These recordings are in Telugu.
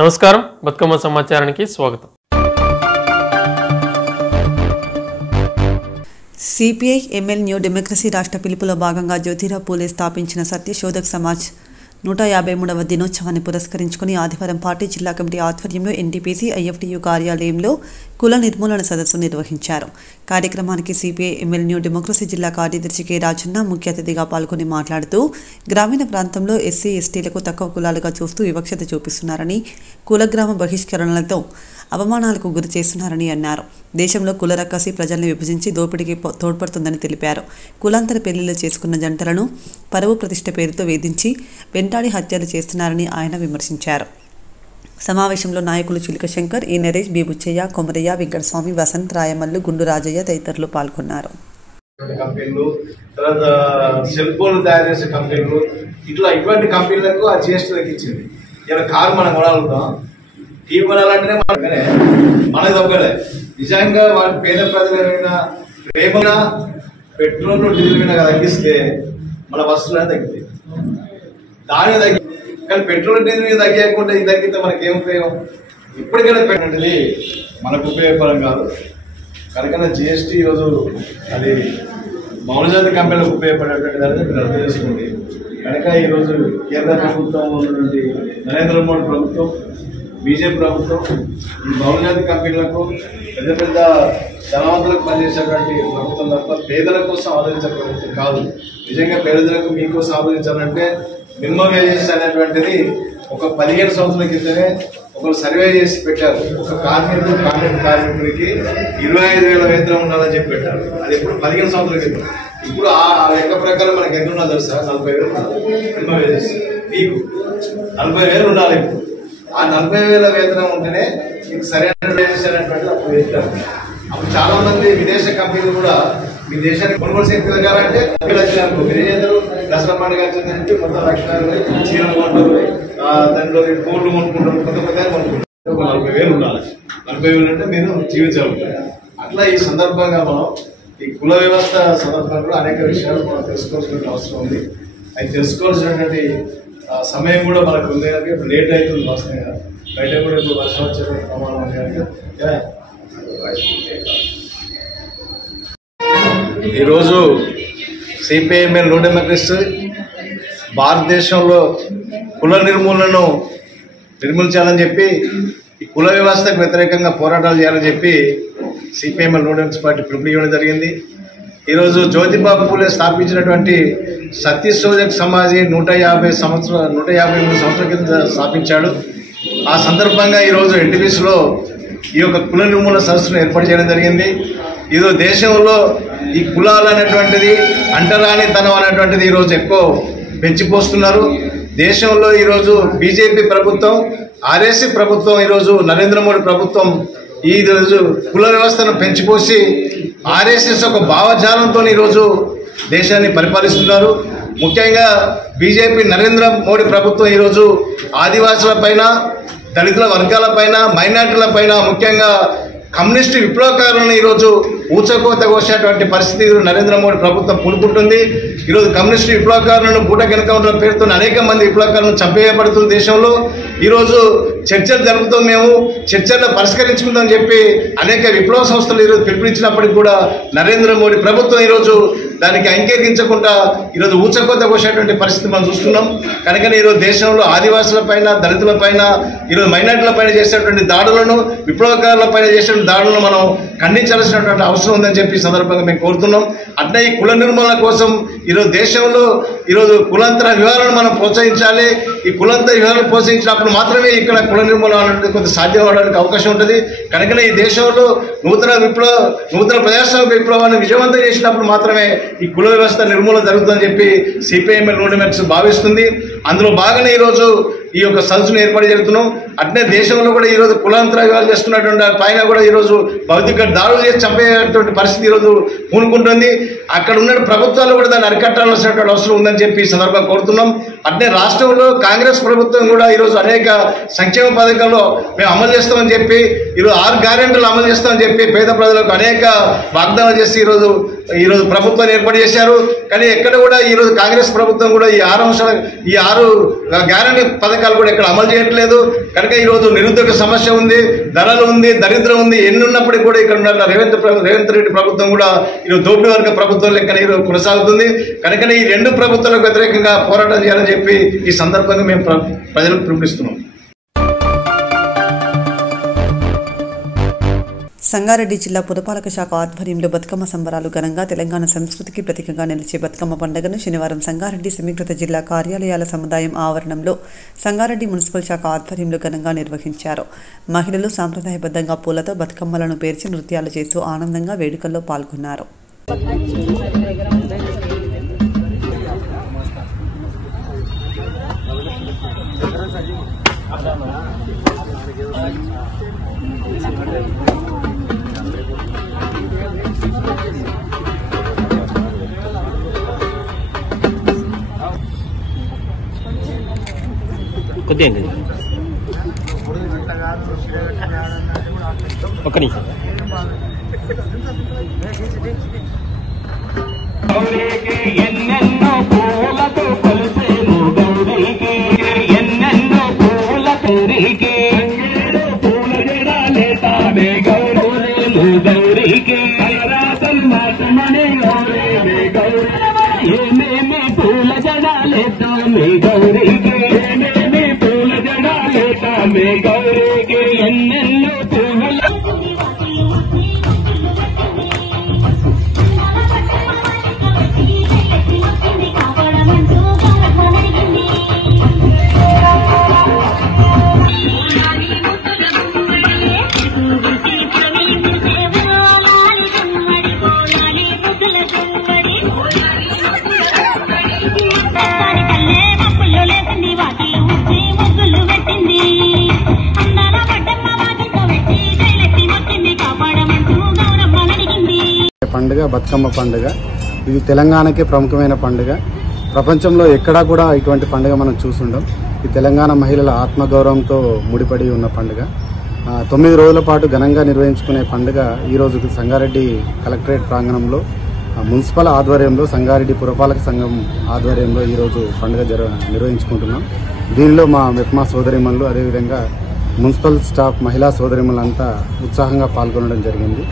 నమస్కారం, బతుకమ్మ సమాచారానికి స్వాగతం. సిపిఐ ఎంఎల్ న్యూ డెమోక్రసీ రాష్ట్ర పిలుపులో భాగంగా జ్యోతిరావు పూలే స్థాపించిన సత్యశోధక్ సమాజ్ 153వ దినోత్సవాన్ని పురస్కరించుకుని ఆదివారం పార్టీ జిల్లా కమిటీ ఆధ్వర్యంలో ఎన్టీపీసీ ఐఎఫ్టీయూ కార్యాలయంలో కుల నిర్మూలన సదస్సు నిర్వహించారు. కార్యక్రమానికి సిపిఐ ఎంఎల్ న్యూ డెమోక్రసీ జిల్లా కార్యదర్శి కె రాజన్న ముఖ్య అతిథిగా పాల్గొని మాట్లాడుతూ గ్రామీణ ప్రాంతంలో ఎస్సీ ఎస్టీలకు తక్కువ కులాలుగా చూస్తూ వివక్షత చూపిస్తున్నారని, కులగ్రామ బహిష్కరణలతో అవమానాలకు గురి చేస్తున్నారని అన్నారు. దేశంలో కుల రక్కసి ప్రజల్ని విభజించి దోపిడీకి తోడ్పడుతుందని తెలిపారు. కులాంతర పెళ్లిళ్లు చేసుకున్న జంటలను పరువు ప్రతిష్ఠ పేరుతో వేధించి వెంటాడి హత్యలు చేస్తున్నారని ఆయన విమర్శించారు. సమావేశంలో నాయకులు చిలుక శంకర్, ఈ నరేష్, బి బుచ్చయ్య, కొమరయ్య, వెంకటస్వామి, వసంత్, రాయమల్లు, గుండు రాజయ్య తదితరులు పాల్గొన్నారు. ఇటువంటి కంపెనీలకు ఆ జిఎస్టీ తగ్గించింది. ఇలా కారు మనం కొనాలుతాం, టీవీ కొనాలంటేనే మనకు తగ్గలే. నిజంగా వాళ్ళ పేద ప్రజలైన ప్రేమగా పెట్రోల్ డీజిల్ మీద తగ్గిస్తే మన వస్తువులు తగ్గితే దాని తగ్గి, కానీ పెట్రోల్ డీజిల్ మీద తగ్గకుండా ఇది తగ్గితే మనకి ఏం ఉపయోగం? ఇప్పటికైనా పెట్టినది మనకు ఉపయోగపరం కాదు. కనుక జిఎస్టీ ఈరోజు అది బహుళజాతి కంపెనీలకు ఉపయోగపడేటువంటి దాన్ని మీరు అర్థం చేసుకోండి. కనుక ఈరోజు కేంద్ర ప్రభుత్వం ఉన్నటువంటి నరేంద్ర మోడీ ప్రభుత్వం, బీజేపీ ప్రభుత్వం ఈ బహుళజాతి కంపెనీలకు పెద్ద పెద్ద ధనవంతులకు పనిచేసేటువంటి ప్రభుత్వం తప్ప పేదల కోసం ఆలోచించే ప్రభుత్వం కాదు. నిజంగా పేదలకు మీకోసం ఆలోచించాలంటే మినిమం వేజెస్ అనేటువంటిది ఒక 15 సంవత్సరాల క్రితమే ఒకరు సర్వే చేసి పెట్టారు. ఒక కార్మికుడికి 25,000 వేతనం ఉండాలని చెప్పి పెట్టారు. అది ఇప్పుడు 15 సంవత్సరాల క్రితం. ఇప్పుడు ఆ లెక్క ప్రకారం మనకి ఎంత ఉన్నదో తెలుసా? 40,000 ఉండాలి మినిమం వేజెస్. మీకు 40,000 ఉండాలి. ఇప్పుడు ఆ 40,000 వేతనం ఉంటేనే మీకు సరైన వేజెస్ అనేటువంటిది అప్పుడు వేస్తారు. అప్పుడు చాలా మంది విదేశ కంపెనీలు కూడా మీ దేశానికి కొనుగోలు శక్తి పెరగాలంటే వచ్చినారు. మీరు ఏం చేస్తారు? దసరా పండుగ వచ్చిందంటే మొత్తం లక్షణాలు చీరలు కొంటారు, దాంట్లో కోళ్ళు కొనుక్కుంటారు, కొత్త కొనుక్కుంటారు. 40,000 ఉండాలి. 40,000 అంటే మీరు జీవించగలుగుతారు. అట్లా ఈ సందర్భంగా మనం ఈ కుల వ్యవస్థ సందర్భంగా కూడా అనేక విషయాలు మనం తెలుసుకోవాల్సిన అవసరం ఉంది. అవి తెలుసుకోవాల్సినటువంటి సమయం కూడా మనకు ఉంది. కనుక ఇప్పుడు లేట్ అవుతుంది. వాస్తవంగా బయట కూడా ఇప్పుడు వర్షం వచ్చే ప్రమాణం ఉంది. కనుక ఈరోజు సిపిఐఎంఎల్ న్యూ డెమోక్రసీ భారతదేశంలో కుల నిర్మూలనను నిర్మూలించాలని చెప్పి, ఈ కుల వ్యవస్థకు వ్యతిరేకంగా పోరాటాలు చేయాలని చెప్పి సిపిఐఎంఎల్ న్యూ డెమోక్రసీ పార్టీ పిలుపునివ్వడం జరిగింది. ఈరోజు జ్యోతిరావు పూలే స్థాపించినటువంటి సత్యశోధక్ సమాజ్ 153 సంవత్సరాల కింద స్థాపించాడు. ఆ సందర్భంగా ఈరోజు ఎన్టీపీసీలో ఈ యొక్క కుల నిర్మూలన సదస్సును ఏర్పాటు చేయడం జరిగింది. ఈరోజు దేశంలో ఈ కులాలు అనేటువంటిది, అంటరానితనం అనేటువంటిది ఈరోజు ఎక్కువ పెంచిపోస్తున్నారు. దేశంలో ఈరోజు బీజేపీ ప్రభుత్వం, ఆర్ఎస్ఎస్ ప్రభుత్వం, ఈరోజు నరేంద్ర మోడీ ప్రభుత్వం ఈరోజు కుల వ్యవస్థను పెంచిపోసి ఆర్ఎస్ఎస్ ఒక భావజాలంతో ఈరోజు దేశాన్ని పరిపాలిస్తున్నారు. ముఖ్యంగా బీజేపీ నరేంద్ర మోడీ ప్రభుత్వం ఈరోజు ఆదివాసుల పైన, దళితుల వర్గాల పైన, మైనార్టీల పైన, ముఖ్యంగా కమ్యూనిస్టు విప్లవకారులను ఈరోజు ఊచకోత కోసేటువంటి పరిస్థితి నరేంద్ర మోడీ ప్రభుత్వం పూనుకుంటుంది. ఈరోజు కమ్యూనిస్టు విప్లవకారులను బూటక్ ఎన్కౌంటర్ పేరుతో అనేక మంది విప్లవకారులను చంపేయబడుతుంది దేశంలో. ఈరోజు చర్చలు జరుపుతాం, మేము చర్చలను పరిష్కరించుకుందామని చెప్పి అనేక విప్లవ సంస్థలు ఈరోజు పిలుపునిచ్చినప్పటికీ కూడా నరేంద్ర మోడీ ప్రభుత్వం ఈరోజు దానికి అంగీకరించకుండా ఈరోజు ఊచకోత కోసేటువంటి పరిస్థితి మనం చూస్తున్నాం. కనుకనే ఈరోజు దేశంలో ఆదివాసుల పైన, దళితుల పైన, ఈరోజు మైనార్టీల పైన చేసేటువంటి దాడులను, విప్లవకారుల పైన చేసేటువంటి దాడులను మనం ఖండించాల్సినటువంటి అవసరం ఉందని చెప్పి సందర్భంగా మేము కోరుతున్నాం. అట్లా ఈ కుల నిర్మూలన కోసం ఈరోజు దేశంలో ఈరోజు కులాంతర వివరాలను మనం ప్రోత్సహించాలి. ఈ కులాంతర వివరాలను ప్రోత్సహించినప్పుడు మాత్రమే ఇక్కడ కుల నిర్మూలన అనేది కొంత సాధ్యం అవడానికి అవకాశం ఉంటుంది. కనుకనే ఈ దేశంలో నూతన ప్రజాస్వామ్య విప్లవాన్ని విజయవంతం చేసినప్పుడు మాత్రమే ఈ కుల వ్యవస్థ నిర్మూలన జరుగుతుందని చెప్పి సిపిఐఎంఎల్ న్యూ డెమోక్రసీ భావిస్తుంది. అందులో భాగంగా ఈరోజు ఈ యొక్క సదస్సును ఏర్పాటు చేస్తున్నాం. అట్నే దేశంలో కూడా ఈరోజు కులాంతర వివాహాలు చేసుకున్నటువంటి పైన కూడా ఈరోజు భౌతిక దాడులు చేసి చంపేటువంటి పరిస్థితి ఈరోజు పూనుకుంటుంది. అక్కడ ఉన్న ప్రభుత్వాలు కూడా దాన్ని అరికట్టాల్సినటువంటి అవసరం ఉందని చెప్పి ఈ సందర్భంగా కోరుతున్నాం. అట్నే రాష్ట్రంలో కాంగ్రెస్ ప్రభుత్వం కూడా ఈరోజు అనేక సంక్షేమ పథకాలు మేము అమలు చేస్తామని చెప్పి, ఈరోజు 6 గ్యారెంటీలు అమలు చేస్తామని చెప్పి పేద ప్రజలకు అనేక వాగ్దానాలు చేసి ఈరోజు ఈరోజు ప్రభుత్వాన్ని ఏర్పాటు చేశారు. కానీ ఎక్కడ కూడా ఈరోజు కాంగ్రెస్ ప్రభుత్వం కూడా ఈ 6 గ్యారంటీ పథకాలు కూడా ఎక్కడ అమలు చేయట్లేదు. కనుక ఈరోజు నిరుద్యోగ సమస్య ఉంది, ధరలు ఉంది, దరిద్రం ఉంది. ఎన్ని ఉన్నప్పటికీ కూడా ఇక్కడ ఉన్న రేవంత్ రెడ్డి ప్రభుత్వం కూడా ఈరోజు దోపిడీ వర్గ ప్రభుత్వం లెక్కన ఈరోజు కొనసాగుతుంది. కనుకనే ఈ 2 ప్రభుత్వాలకు వ్యతిరేకంగా పోరాటం చేయాలని చెప్పి ఈ సందర్భంగా మేము ప్రజలకు పిలుపునిస్తున్నాం. సంగారెడ్డి జిల్లా పురపాలక శాఖ ఆధ్వర్యంలో బతుకమ్మ సంబరాలు ఘనంగా తెలంగాణ సంస్కృతికి ప్రతీకగా నిలిచే బతుకమ్మ పండుగను శనివారం సంగారెడ్డి సమీకృత జిల్లా కార్యాలయాల సముదాయం ఆవరణంలో సంగారెడ్డి మున్సిపల్ శాఖ ఆధ్వర్యంలో ఘనంగా నిర్వహించారు. మహిళలు సాంప్రదాయబద్ధంగా పూలతో బతుకమ్మలను పేర్చి నృత్యాలు చేస్తూ ఆనందంగా వేడుకల్లో పాల్గొన్నారు. ఒక్క నిమిషం. ఎన్నెన్నో పూలతో కొలిసేను గౌరీకి, ఎన్నెన్నో పూల కోరికి, పూల జడాలే తానే గౌరవలేను గౌరీకి, రాసల్మణి గౌరీ గౌరీ, ఏమేమి పూల జడాలే తామే గౌరీకి, ఏమేమి పూల జడాలే తామే గౌరీకి, ఎన్నెన్నో పూల పండుగ బతుకమ్మ పండుగ. ఇది తెలంగాణకే ప్రముఖమైన పండుగ. ప్రపంచంలో ఎక్కడా కూడా ఇటువంటి పండుగ మనం చూసుండం. ఈ తెలంగాణ మహిళల ఆత్మగౌరవంతో ముడిపడి ఉన్న పండుగ. 9 రోజుల పాటు ఘనంగా నిర్వహించుకునే పండుగ ఈరోజు సంగారెడ్డి కలెక్టరేట్ ప్రాంగణంలో మున్సిపల్ ఆధ్వర్యంలో సంగారెడ్డి పురపాలక సంఘం ఆధ్వర్యంలో ఈరోజు పండుగ నిర్వహించుకుంటున్నాం. దీనిలో మా మెప్మా సోదరిమణులు అదేవిధంగా మున్సిపల్ స్టాఫ్ మహిళా సోదరిమణులంతా ఉత్సాహంగా పాల్గొనడం జరిగింది.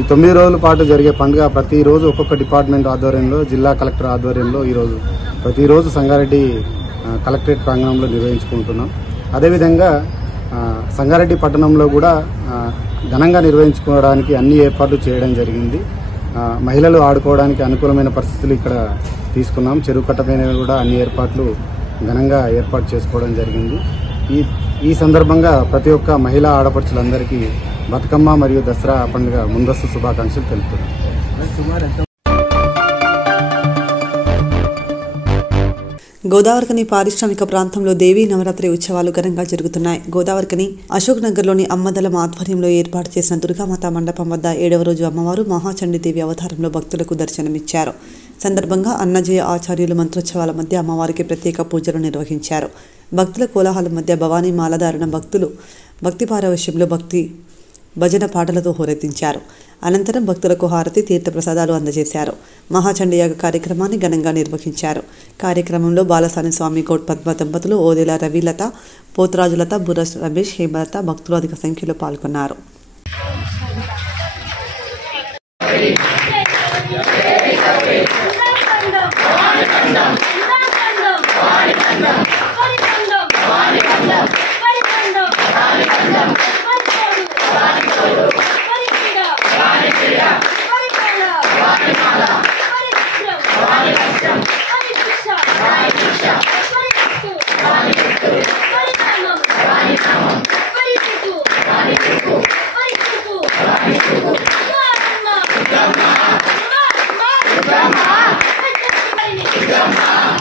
ఈ 9 రోజుల పాటు జరిగే పండుగ ప్రతిరోజు ఒక్కొక్క డిపార్ట్మెంట్ ఆధ్వర్యంలో జిల్లా కలెక్టర్ ఆధ్వర్యంలో ఈరోజు ప్రతిరోజు సంగారెడ్డి కలెక్టరేట్ ప్రాంగణంలో నిర్వహించుకుంటున్నాం. అదేవిధంగా సంగారెడ్డి పట్టణంలో కూడా ఘనంగా నిర్వహించుకోవడానికి అన్ని ఏర్పాట్లు చేయడం జరిగింది. మహిళలు ఆడుకోవడానికి అనుకూలమైన పరిస్థితులు ఇక్కడ తీసుకున్నాం. చెరువు కట్ట పైన కూడా అన్ని ఏర్పాట్లు ఘనంగా ఏర్పాటు చేసుకోవడం జరిగింది. ఈ సందర్భంగా ప్రతి ఒక్క మహిళా ఆడపడుచులందరికీ బతుకమ్మ మరియు దసరా పండుగ ముందస్తు శుభాకాంక్షలు తెలుపుతున్నాం. గోదావరికని పారిశ్రామిక ప్రాంతంలో దేవీ నవరాత్రి ఉత్సవాలు ఘనంగా జరుగుతున్నాయి. గోదావరికని అశోక్ నగర్లోని అమ్మదలం ఆధ్వర్యంలో ఏర్పాటు చేసిన దుర్గామాత మండపం వద్ద 7వ రోజు అమ్మవారు మహాచండీదేవి అవతారంలో భక్తులకు దర్శనమిచ్చారు. సందర్భంగా అన్నజయ ఆచార్యులు మంత్రోత్సవాల మధ్య అమ్మవారికి ప్రత్యేక పూజలు నిర్వహించారు. భక్తుల కోలాహలం మధ్య భవానీ మాలధారణ భక్తులు భక్తి పారవశ్యంలో భజన పాటలతో హోరెత్తించారు. అనంతరం భక్తులకు హారతి తీర్థప్రసాదాలు అందజేశారు. మహాచండీయాగ కార్యక్రమాన్ని ఘనంగా నిర్వహించారు. కార్యక్రమంలో బాలసాని స్వామి గౌడ్ పద్మ దంపతులు, ఓదెల రవిలత, పోతరాజులత, బుర్ర రమేష్, హేమలత భక్తులు అధిక సంఖ్యలో పాల్గొన్నారు. Come on!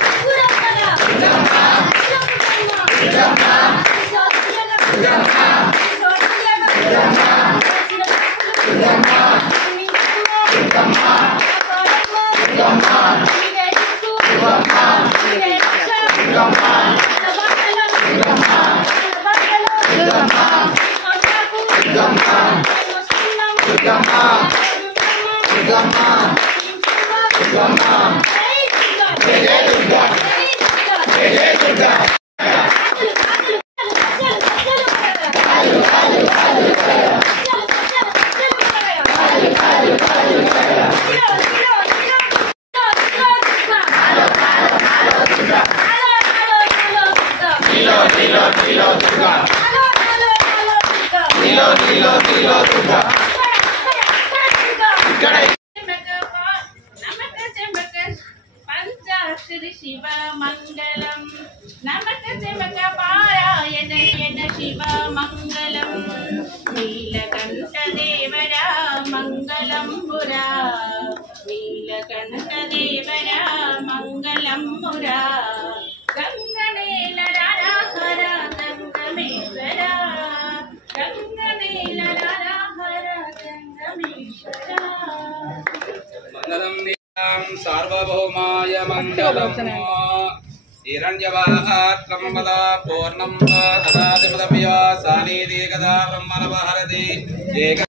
పంచాక్షరి శివ మంగళం నమక చమక పారాయణ శివ మంగళం నీలకంఠ దేవరా మంగళంబురా నీలకంఠ దేవరా మంగళంబురా గంగనేల రాహర గంగమేశ్వర గంగనేల రాహర గంగమేశ్వర మంగళం సార్వభౌమాయ మంగళం హిరణ్యవాత్రం వద పూర్ణం దదాతిపదవ్య సానిధి గదా బ్రహ్మణవహరతి ఏక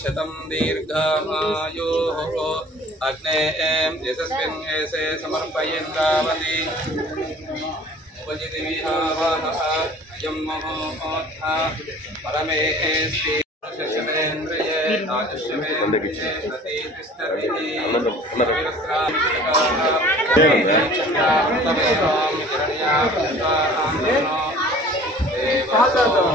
शतं दीर्घमायुः अग्ने यशस्मिन् ऐसे समर्पयेन्द्रावति उपजिति विहावः यं महोत्था परमेष्टि शशवेन्द्रिये आजुष्यवेन्द्रिये प्रतिष्ठतिः चन्द्रावृतमेवां हिरण्यावृतां देवसो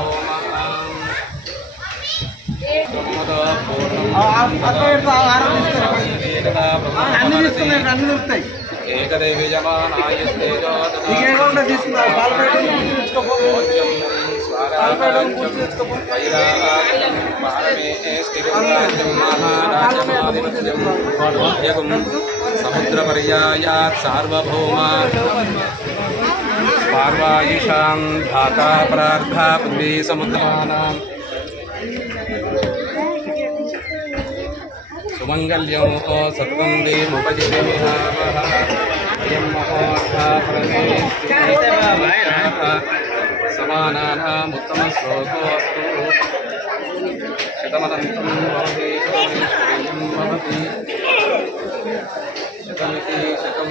समुद्र पर्यायात् सार्वभौमा पार्वायुषां धाता प्रार्था पृथ्वी समुद्रानां सुमंगल्यं सत्वं देमुपजिते विहावः अयं महोत्था समानानाम् उत्तमश्लोकोऽस्तु शतमनन्तं भवति शतमैश्वर्यं भवति शतमिति शतं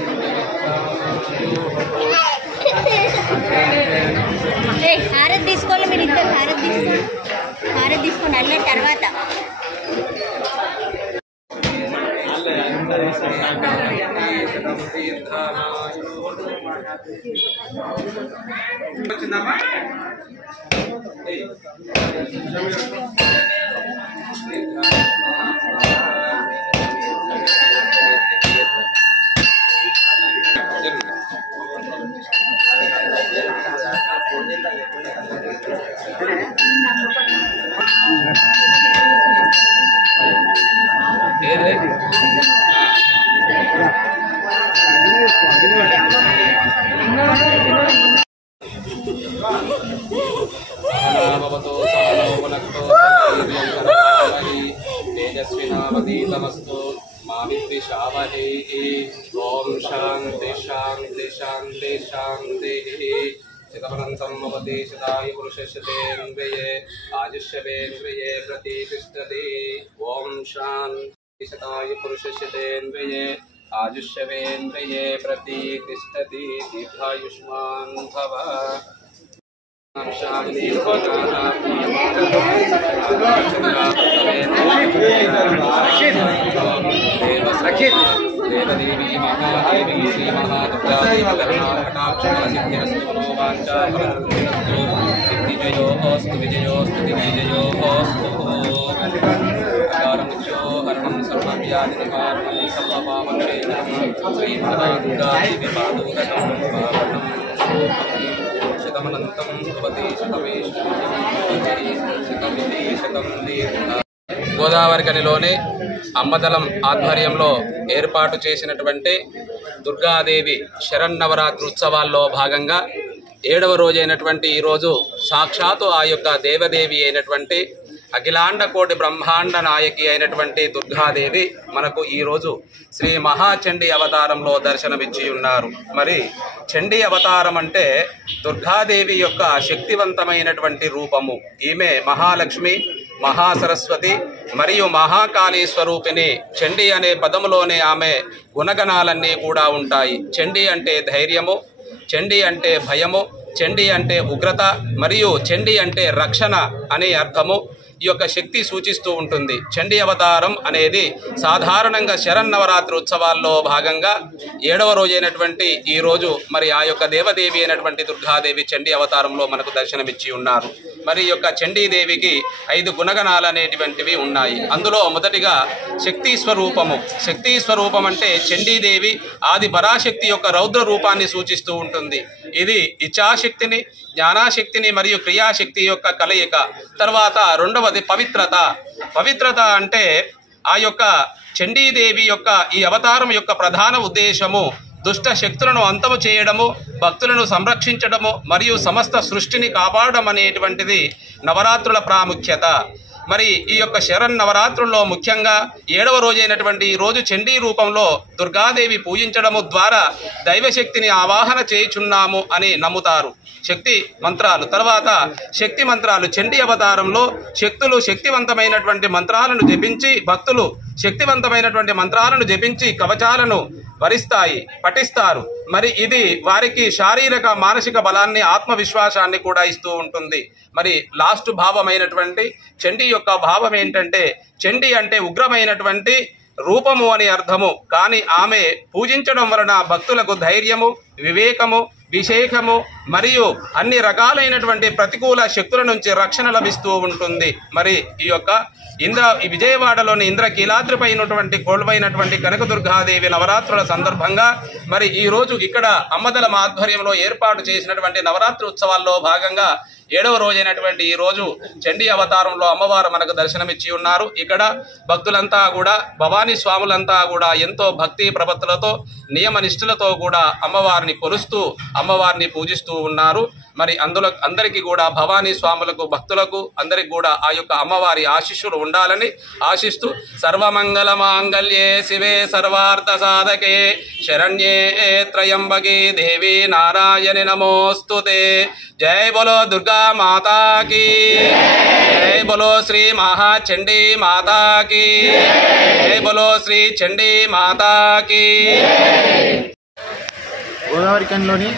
హారతి తీసుకోవాలి మీరు ఇద్దరు హారతి తీసుకోండి అన్న తర్వాత तेजस्विनावतीतमस्तु मा विद्विषावहै ॐ शान्ति शान्ति शान्ति शान्तिः चिदमनन्तं भवति शतायु पुरुषशतेन्द्रिये आयुष्यवेन्द्रिये प्रतिष्ठति ॐ शान्ति शतायु पुरुषशतेन्द्रिये आयुष्यवेन्द्रिये प्रतिष्ठति दीर्घायुष्मान् भव देवदेवी महादेवी श्री महादुर्गा सिद्धिजयोस्तु विजयोस्तु दिग्विजयोस्तु अकारमुख्यो हरणं सर्वव्याधिनिवारणं सर्वपापक्षेत्रं श्रीमहादुर्गा देवी पादोदकं पावनं శతమనంతం భవతి శతం గోదావరి గనిలోని అమ్మదలం ఆధ్వర్యంలో ఏర్పాటు చేసినటువంటి దుర్గాదేవి శరన్నవరాత్రి ఉత్సవాల్లో భాగంగా 7వ రోజైనటువంటి ఈరోజు సాక్షాత్తు ఆ యొక్క దేవదేవి అయినటువంటి అఖిలాండ కోటి బ్రహ్మాండ నాయకి అయినటువంటి దుర్గాదేవి మనకు ఈరోజు శ్రీ మహాచండీ అవతారంలో దర్శనమిచ్చి ఉన్నారు. మరి చండీ అవతారం అంటే దుర్గాదేవి యొక్క శక్తివంతమైనటువంటి రూపము. ఈమె మహాలక్ష్మి, మహాసరస్వతి మరియు మహాకాళీ స్వరూపిణి. చండీ అనే పదములోనే ఆమె గుణగణాలన్నీ కూడా ఉంటాయి. చండీ అంటే ధైర్యము, చండీ అంటే భయము, చండీ అంటే ఉగ్రత మరియు చండీ అంటే రక్షణ అనే అర్థము ఈ యొక్క శక్తి సూచిస్తూ ఉంటుంది. చండీ అవతారం అనేది సాధారణంగా శరన్నవరాత్రి ఉత్సవాల్లో భాగంగా 7వ రోజైనటువంటి ఈ రోజు మరి ఆ యొక్క దేవదేవి అయినటువంటి దుర్గాదేవి చండీ అవతారంలో మనకు దర్శనమిచ్చి ఉన్నారు. మరి ఈ యొక్క చండీదేవికి 5 గుణగణాలు అనేటువంటివి ఉన్నాయి. అందులో మొదటిగా శక్తి స్వరూపము. శక్తి స్వరూపం అంటే చండీదేవి ఆది పరాశక్తి యొక్క రౌద్ర రూపాన్ని సూచిస్తూ ఉంటుంది. ఇది ఇచ్ఛాశక్తిని, జ్ఞానాశక్తిని మరియు క్రియాశక్తి యొక్క కలయిక. తర్వాత రెండవది పవిత్రత. పవిత్రత అంటే ఆ యొక్క చండీదేవి యొక్క ఈ అవతారం యొక్క ప్రధాన ఉద్దేశము దుష్ట శక్తులను అంతము చేయడము, భక్తులను సంరక్షించడము మరియు సమస్త సృష్టిని కాపాడడం అనేటువంటిది నవరాత్రుల ప్రాముఖ్యత. మరి ఈ యొక్క శరన్నవరాత్రుల్లో ముఖ్యంగా 7వ రోజైనటువంటి ఈ రోజు చండీ రూపంలో దుర్గాదేవి పూజించడము ద్వారా దైవశక్తిని ఆవాహన చేయుచున్నాము అని నమ్ముతారు. శక్తి మంత్రాలు. తర్వాత శక్తి మంత్రాలు. చండీ అవతారంలో శక్తులు శక్తివంతమైనటువంటి మంత్రాలను జపించి, భక్తులు శక్తివంతమైనటువంటి మంత్రాలను జపించి కవచాలను వరిస్తాయి, పఠిస్తారు. మరి ఇది వారికి శారీరక మానసిక బలాన్ని, ఆత్మవిశ్వాసాన్ని కూడా ఇస్తూ ఉంటుంది. మరి లాస్ట్ భావమైనటువంటి చండీ యొక్క భావం ఏంటంటే చండీ అంటే ఉగ్రమైనటువంటి రూపము అని అర్థము. కానీ ఆమె పూజించడం వలన భక్తులకు ధైర్యము, వివేకము, విశేషము మరియు అన్ని రకాలైనటువంటి ప్రతికూల శక్తుల నుంచి రక్షణ లభిస్తూ ఉంటుంది. మరి ఈ యొక్క ఈ విజయవాడలోని ఇంద్రకీలాద్రిపై ఉన్నటువంటి కొలువైనటువంటి కనకదుర్గాదేవి నవరాత్రుల సందర్భంగా మరి ఈ రోజు ఇక్కడ అమ్మదలం ఆధ్వర్యంలో ఏర్పాటు చేసినటువంటి నవరాత్రి ఉత్సవాల్లో భాగంగా 7వ రోజైనటువంటి ఈ రోజు చండీ అవతారంలో అమ్మవారు మనకు దర్శనమిచ్చి ఉన్నారు. ఇక్కడ భక్తులంతా కూడా, భవానీ స్వాములంతా కూడా ఎంతో భక్తి ప్రపత్తులతో, నియమ నిష్ఠలతో కూడా అమ్మవారిని కొలుస్తూ అమ్మవారిని పూజిస్తూ ఉన్నారు. మరి అందరికీ కూడా భవానీ స్వాములకు, భక్తులకు అందరికి కూడా ఆ యొక్క అమ్మవారి ఆశీస్సులు ఉండాలని ఆశిస్తూ సర్వమంగళ మాంగళ్యే శివే సర్వార్థ సాధకే శరణ్యే త్రయంబకే దేవి నారాయణి నమోస్తుతే. జై బోలో దుర్గా మాతా కీ జై, బోలో శ్రీ మహాచండీ మాతా కీ జై, బోలో శ్రీ చండీ మాతా కీ. గోదావరి కనిలోని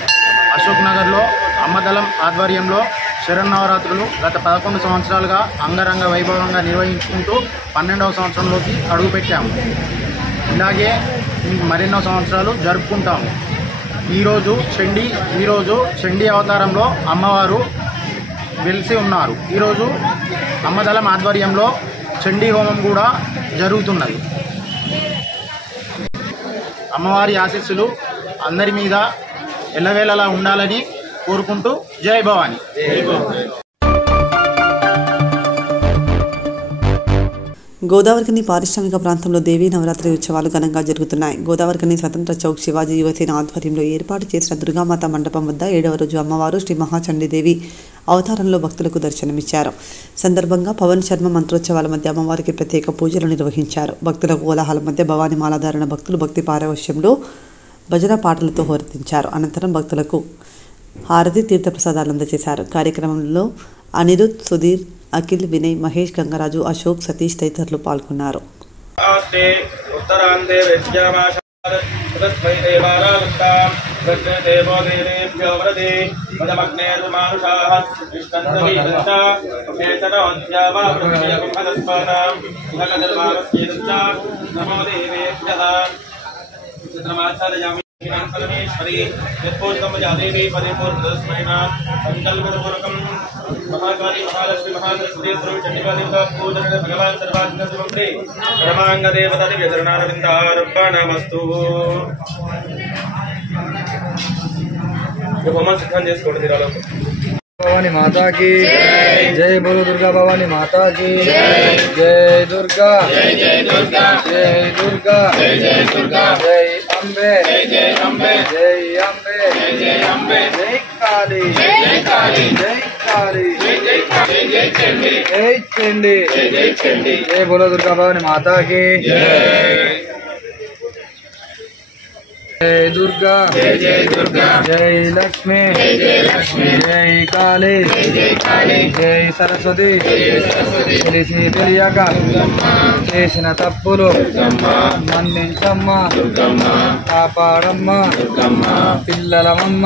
అశోక్ నగర్లో అమ్మదలం ఆధ్వర్యంలో శరన్నవరాత్రులు గత 11 సంవత్సరాలుగా అంగరంగ వైభవంగా నిర్వహించుకుంటూ 12వ సంవత్సరంలోకి అడుగుపెట్టాము. ఇలాగే మరెన్నో సంవత్సరాలు జరుపుకుంటాము. ఈరోజు చండీ అవతారంలో అమ్మవారు వెలిసి ఉన్నారు. ఈరోజు అమ్మదలం ఆధ్వర్యంలో చండీ హోమం కూడా జరుగుతున్నది. అమ్మవారి ఆశీస్సులు అందరి మీద ఎల్లవేళలా ఉండాలని కోరుకుంటూ జై భవాని. గోదావరికని పారిశ్రామిక ప్రాంతంలో దేవీ నవరాత్రి ఉత్సవాలు ఘనంగా జరుగుతున్నాయి. గోదావరికని స్వతంత్ర చౌక్ శివాజీ యువసేన ఆధ్వర్యంలో ఏర్పాటు చేసిన దుర్గామాత మండపం వద్ద 7వ రోజు అమ్మవారు శ్రీ మహాచండీదేవి అవతారంలో భక్తులకు దర్శనమిచ్చారు. సందర్భంగా పవన్ శర్మ మంత్రోత్సవాల మధ్య అమ్మవారికి ప్రత్యేక పూజలు నిర్వహించారు. భక్తుల కోలాహల మధ్య భవానీ మాలాధారణ భక్తులు భక్తి పారవశ్యంలో భజన పాటలతో హోరెత్తించారు. అనంతరం భక్తులకు హారతి తీర్థప్రసాదాలు అందజేశారు. కార్యక్రమంలో అనిరుద్, సుధీర్, అఖిల్, వినయ్, మహేష్, గంగరాజు, అశోక్, సతీష్ తదితరులు పాల్గొన్నారు. परमेश्वरी यत्पूर्णमजादेवी परिपूर्णस्मैना संकल्पपूर्वकं महाकाली महालक्ष्मी महासरस्वती सर्वचण्डिकादेवता पूजन भगवान् सर्वात्मस्वरूपे परमांगदेवतानि व्यचरणारविन्दार्पणमस्तु. హోమం సిద్ధం చేసుకోండి. भवानी माता की जय बोलो दुर्गा भवानी माता की जय दुर्गा जय दुर्गा जय दुर्गा जय दुर्गा जय अम्बे जय अम्बे जय अम्बे जय अम्बे जय काली जय काली जय काली जय काली जय चंडी जय चंडी जय चंडी जय बोलो दुर्गा भवानी माता की जय दुर्गा जय लक्ष्मी जय काली जय सरस्वती తెలిసి తెలియక చేసిన తప్పులు మన్నించమ్మ కాపాడమ్మ పిల్లలమమ్మ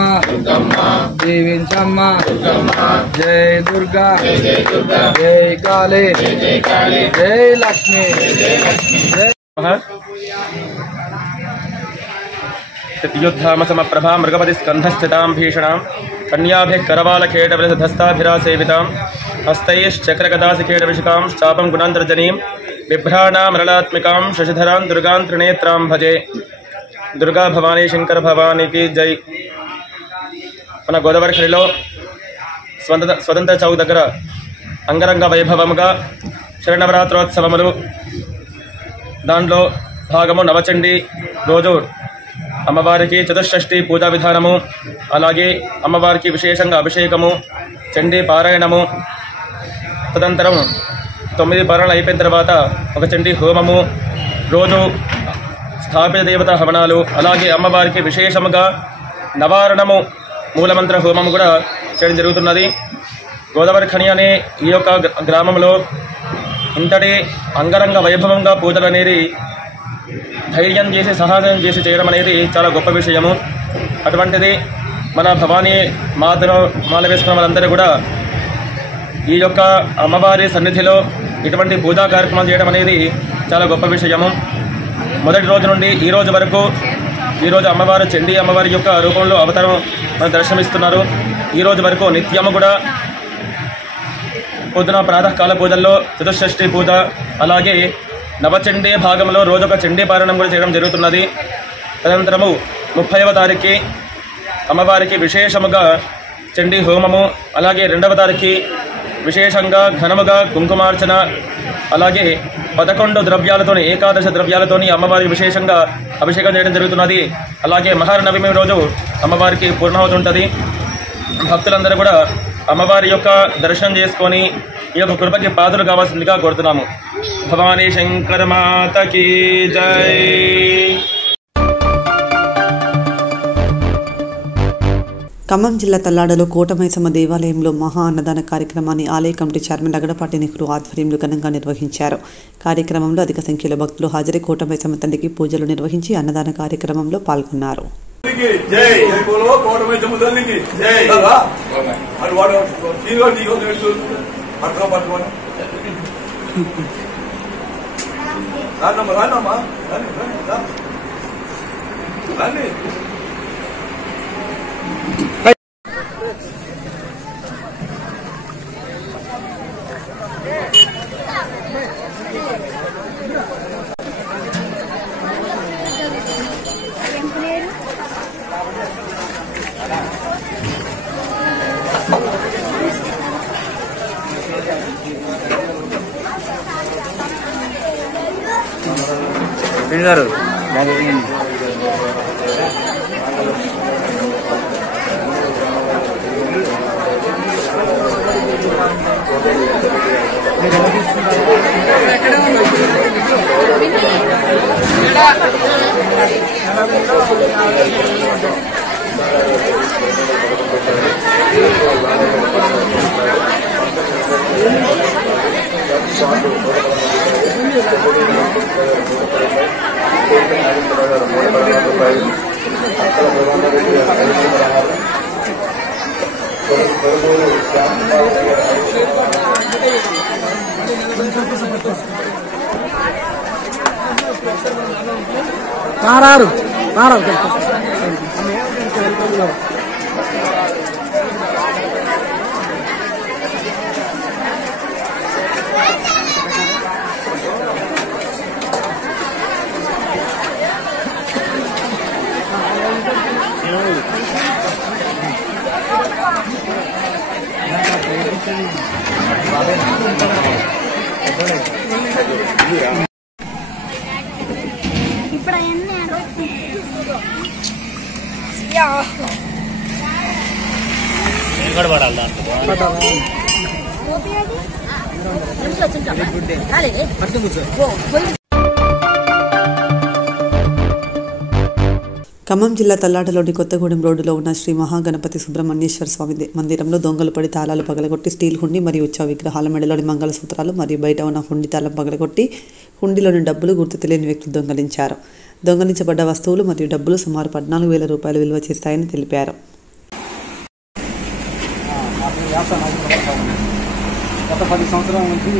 దీవించమ్మ జై దుర్గా జై కాళీ జై లక్ష్మి युद्धामसमप्रभा मृगपति स्कंधस्थितां भीषणां कन्याभिः करवालखेटवृधस्ताभिरासेवितां हस्तैश्चक्रगदासिखेटविशिकां चापं गुणान्तर्जनीं बिभ्राणामरलात्मिकां शशिधरां दुर्गां त्रिनेत्रां भजे दुर्गा भवानी शंकर भवानी की जय। మన గోదావరిలో స్వతంత్ర చౌక్ దగ్గర అంగరంగ వైభవముగా శరణవరాత్రోత్సవములు దాంట్లో భాగము నవచండి రోజు అమ్మవారికి చతుషష్ఠి పూజా విధానము, అలాగే అమ్మవారికి విశేషంగా అభిషేకము, చండీ పారాయణము, తదనంతరం 9 పారాయణలు అయిపోయిన తర్వాత ఒక చండీ హోమము, రోజు స్థాపిత దేవత హవనాలు, అలాగే అమ్మవారికి విశేషముగా నవారణము మూలమంత్ర హోమము కూడా చేయడం జరుగుతున్నది. గోదావరి ఖని అనే ఈ యొక్క గ్రామంలో ఇంతటి అంగరంగ వైభవంగా పూజలు అనేది ధైర్యం చేసి సాహసం చేసి చేయడం అనేది చాలా గొప్ప విషయము. అటువంటిది మన భవానీ మాతను మాల వేసుకున్న వాళ్ళందరూ కూడా ఈ యొక్క అమ్మవారి సన్నిధిలో ఇటువంటి పూజా కార్యక్రమం చేయడం అనేది చాలా గొప్ప విషయము. మొదటి రోజు నుండి ఈ రోజు వరకు ఈరోజు అమ్మవారు చండీ అమ్మవారి యొక్క రూపంలో అవతారం మనకు దర్శనమిస్తున్నారు. ఈ రోజు వరకు నిత్యము కూడా పొద్దున ప్రాతకాల పూజల్లో చతుషష్ఠి పూజ, అలాగే నవచండీ భాగంలో రోజొక చండీ పారాయణం కూడా చేయడం జరుగుతున్నది. తదనంతరము 30వ తారీఖుకి అమ్మవారికి విశేషముగా చండీ హోమము, అలాగే 2వ తారీఖుకి విశేషంగా ఘనముగా కుంకుమార్చన, అలాగే 11 ద్రవ్యాలతోని 11 ద్రవ్యాలతోని అమ్మవారికి విశేషంగా అభిషేకం చేయడం జరుగుతున్నది. అలాగే మహానవమి రోజు అమ్మవారికి పూర్ణాహుతి ఉంటుంది. భక్తులందరూ కూడా అమ్మవారి యొక్క దర్శనం చేసుకొని ఈ యొక్క కృపకి పాత్రలు కావాల్సిందిగా కోరుతున్నాము. భవానీ శంకర మాత కీ జై. ఖమ్మం జిల్లా తల్లాడలో కోటమైసమ్మ దేవాలయంలో మహా అన్నదాన కార్యక్రమాన్ని ఆలయ కమిటీ చైర్మన్ లగడపాటి నెహ్రూ ఆధ్వర్యంలో ఘనంగా నిర్వహించారు. కార్యక్రమంలో అధిక సంఖ్యలో భక్తులు హాజరై కోటమైసమ్మ తల్లికి పూజలు నిర్వహించి అన్నదాన కార్యక్రమంలో పాల్గొన్నారు. గారు ఇప్పుడు అవన్నీ ఖమ్మం జిల్లా తల్లాటలోని కొత్తగూడెం రోడ్డులో ఉన్న శ్రీ మహాగణపతి సుబ్రహ్మణ్యేశ్వర స్వామి మందిరంలో దొంగలు పడి తాళాలు పగలగొట్టి స్టీల్ హుండీ మరియు ఉత్సవ విగ్రహాల మెడలోని మంగళసూత్రాలు మరియు బయట ఉన్న హుండీ తాళం పగలగొట్టి హుండీలోని డబ్బులు గుర్తు తెలియని వ్యక్తులు దొంగలించారు. దొంగలించబడ్డ వస్తువులు మరియు డబ్బులు సుమారు 14,000 రూపాయలు విలువ చేస్తాయని తెలిపారు. గత 10 సంవత్సరాల నుంచి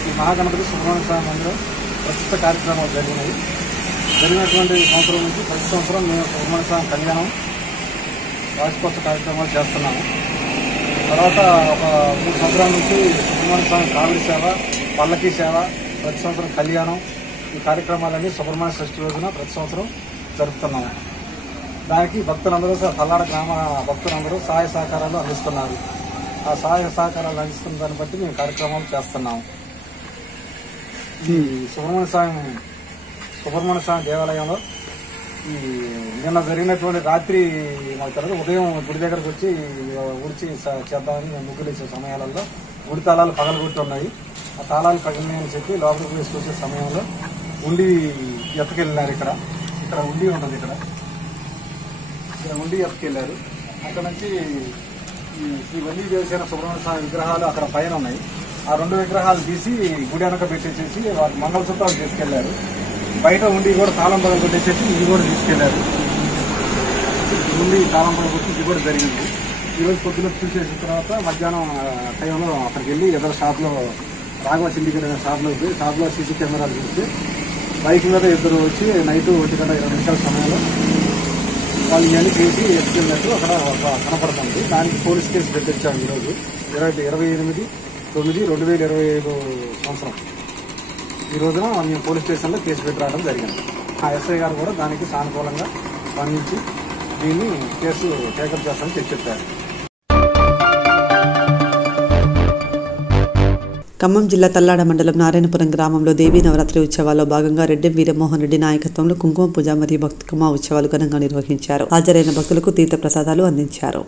శ్రీ మహాగణపతి సుబ్రహ్మణ్య స్వామి మందిరం ప్రస్తుత కార్యక్రమాలు జరిగినటువంటి సంవత్సరం నుంచి ప్రతి సంవత్సరం మేము సుబ్రహ్మణ్య స్వామి కళ్యాణం వార్షికోత్సవ కార్యక్రమాలు చేస్తున్నాము. తర్వాత ఒక 3 సంవత్సరాల నుంచి సుబ్రహ్మణ్య స్వామి కావిడి సేవ, పల్లకీ సేవ, ప్రతి సంవత్సరం కళ్యాణం, ఈ కార్యక్రమాలన్నీ సుబ్రహ్మణ్య షష్ఠి రోజున ప్రతి సంవత్సరం జరుపుతున్నాము. దానికి భక్తులందరూ పల్లాడ గ్రామ భక్తులందరూ సహాయ సహకారాలు అందిస్తున్నారు. ఆ సహాయ సహకారాలు అందిస్తున్న దాన్ని బట్టి మేము కార్యక్రమాలు చేస్తున్నాము. ఈ సుబ్రహ్మణ్య స్వామి దేవాలయంలో ఈ నిన్న జరిగినటువంటి రాత్రి మాకు తెలియదు, ఉదయం గుడి దగ్గరకు వచ్చి ఉడిచి చేద్దామని మేము ముగ్గులు ఇచ్చే సమయాలలో గుడి తాళాలు పగలగొట్టి ఉన్నాయి. ఆ తాళాలు పగిలినాయని చెప్పి లోపలికి వేసుకొచ్చే సమయంలో ఉండి ఎత్తుకెళ్ళినారు. ఇక్కడ ఉండి ఉంటుంది, ఇక్కడ ఉండి ఎత్తుకెళ్ళారు. అక్కడ నుంచి ఈ వల్లి దేవసేన సుబ్రహ్మణ్య స్వామి విగ్రహాలు అక్కడ పైన ఉన్నాయి. ఆ 2 విగ్రహాలు తీసి గుడి వెనక పెట్టేసేసి వాటి మంగళసూత్రాలు తీసుకెళ్లారు. బయట ఉండి కూడా తాళం పగలు కొట్టేసేసి ఇది కూడా తీసుకెళ్లారు. ఉండి తాళం పగలు కొట్టి ఇది కూడా జరిగింది. ఈరోజు పొద్దున చూసేసిన తర్వాత మధ్యాహ్నం టైంలో అక్కడికి వెళ్ళి ఎదురు షాప్లో రాఘవ సిండికేట్ అనే షాప్లో సీసీ కెమెరాలు చూస్తే బైక్ మీద ఇద్దరు వచ్చి నైట్ 1:20 నిమిషాల సమయంలో వాళ్ళు ఇవన్నీ చేసి ఎత్తుకెళ్ళినట్టు అక్కడ కనపడుతుంది. దానికి పోలీస్ కేసు పెట్టించాము ఈరోజు 28/9/2025 సంవత్సరం. ఈ రోజున మేము పోలీస్ స్టేషన్లో కేసు పెట్టి రావడం జరిగింది. ఆ ఎస్ఐ గారు కూడా దానికి సానుకూలంగా స్పందించి దీన్ని కేసు టేకప్ చేస్తామని చెప్పారు. ఖమ్మం జిల్లా తల్లాడ మండలం నారాయణపురం గ్రామంలో దేవీ నవరాత్రి ఉత్సవాల్లో భాగంగా రెడ్డెం వీరమోహన్ రెడ్డి నాయకత్వంలో కుంకుమ పూజ మరియు బతుకమ్మ ఉత్సవాలు ఘనంగా నిర్వహించారు. హాజరైన భక్తులకు తీర్థ ప్రసాదాలు అందించారు.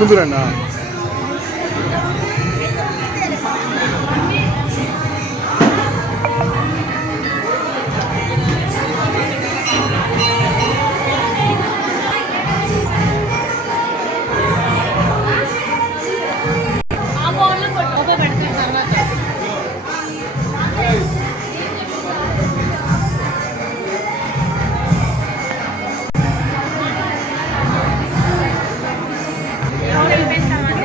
ముందు రండి. Gracias.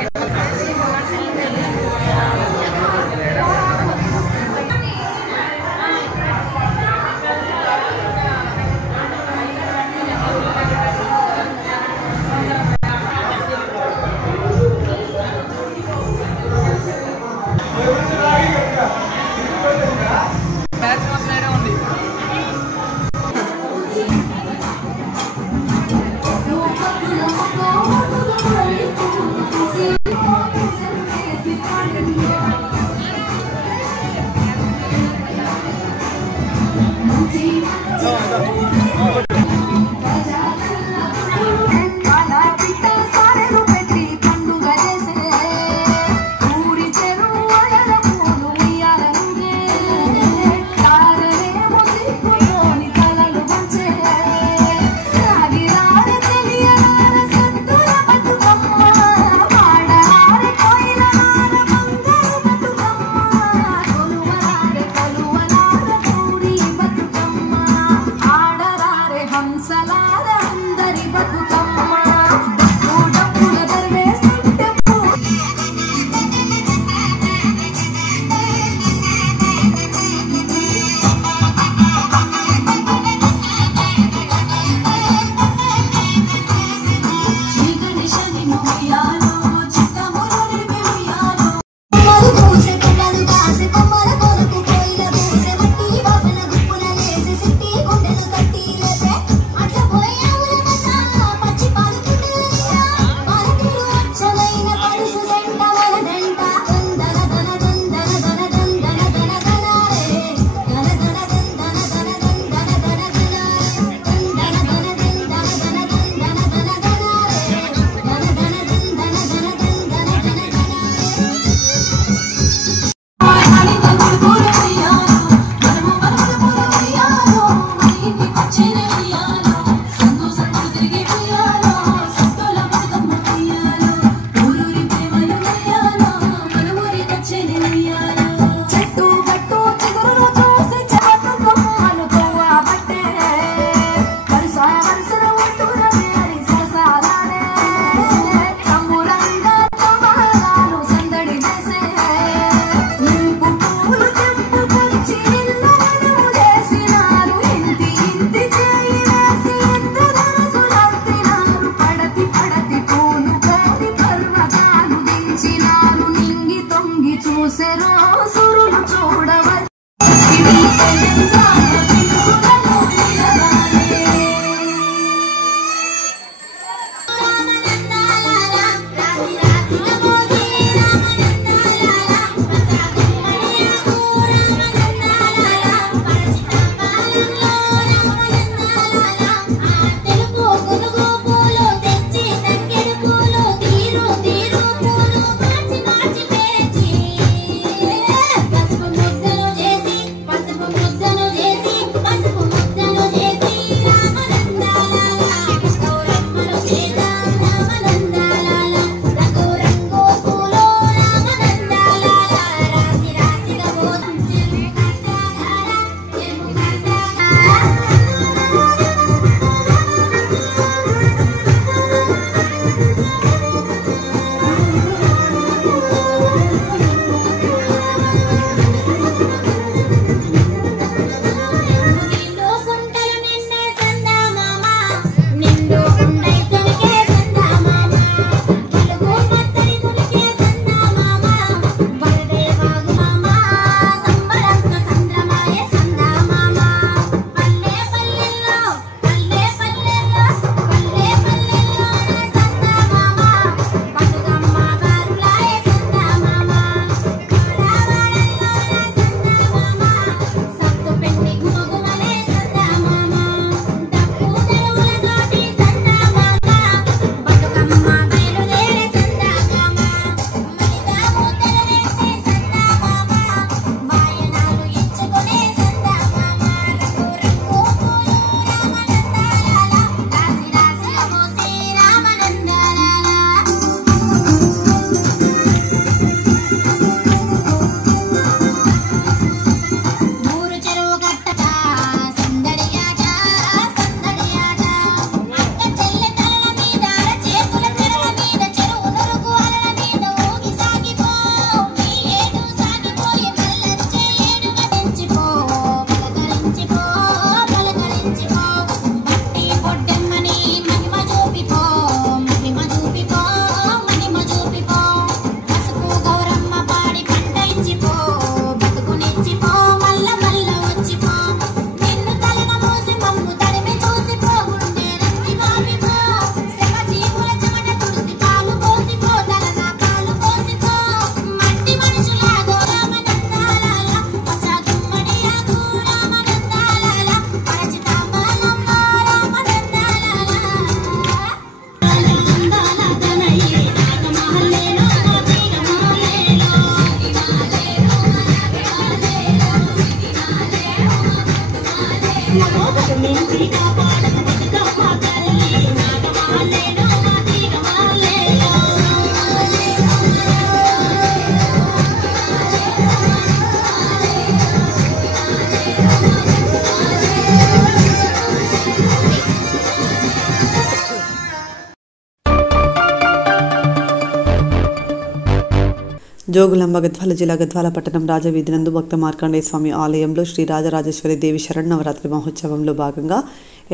జోగులాంబ గద్వాల జిల్లా గద్వాల పట్టణం రాజవీధి నందు భక్త మార్కండేయ స్వామి ఆలయంలో శ్రీ రాజరాజేశ్వరి దేవి శరన్నవరాత్రి మహోత్సవంలో భాగంగా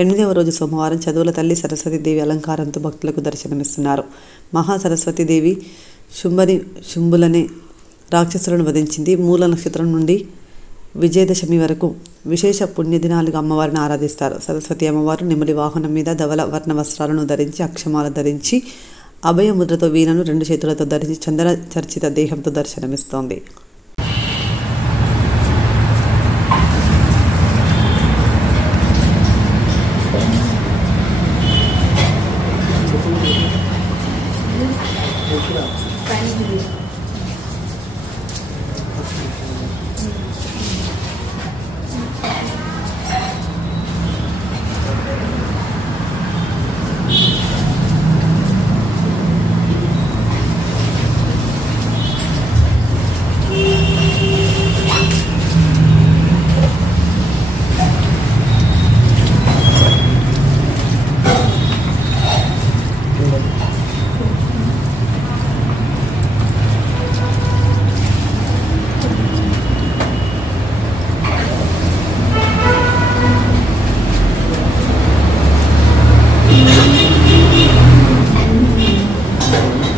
8వ రోజు సోమవారం చదువుల తల్లి సరస్వతీదేవి అలంకారంతో భక్తులకు దర్శనమిస్తున్నారు. మహాసరస్వతీదేవి శుంభులనే రాక్షసులను వధించింది. మూల నక్షత్రం నుండి విజయదశమి వరకు విశేష పుణ్యదినాలుగా అమ్మవారిని ఆరాధిస్తారు. సరస్వతి అమ్మవారు నెమలి వాహనం మీద ధవల వర్ణ వస్త్రాలను ధరించి అక్షమాల ధరించి అభయముద్రతో వీణను 2 చేతులతో ధరించి చందన చర్చిత దేహంతో దర్శనమిస్తోంది.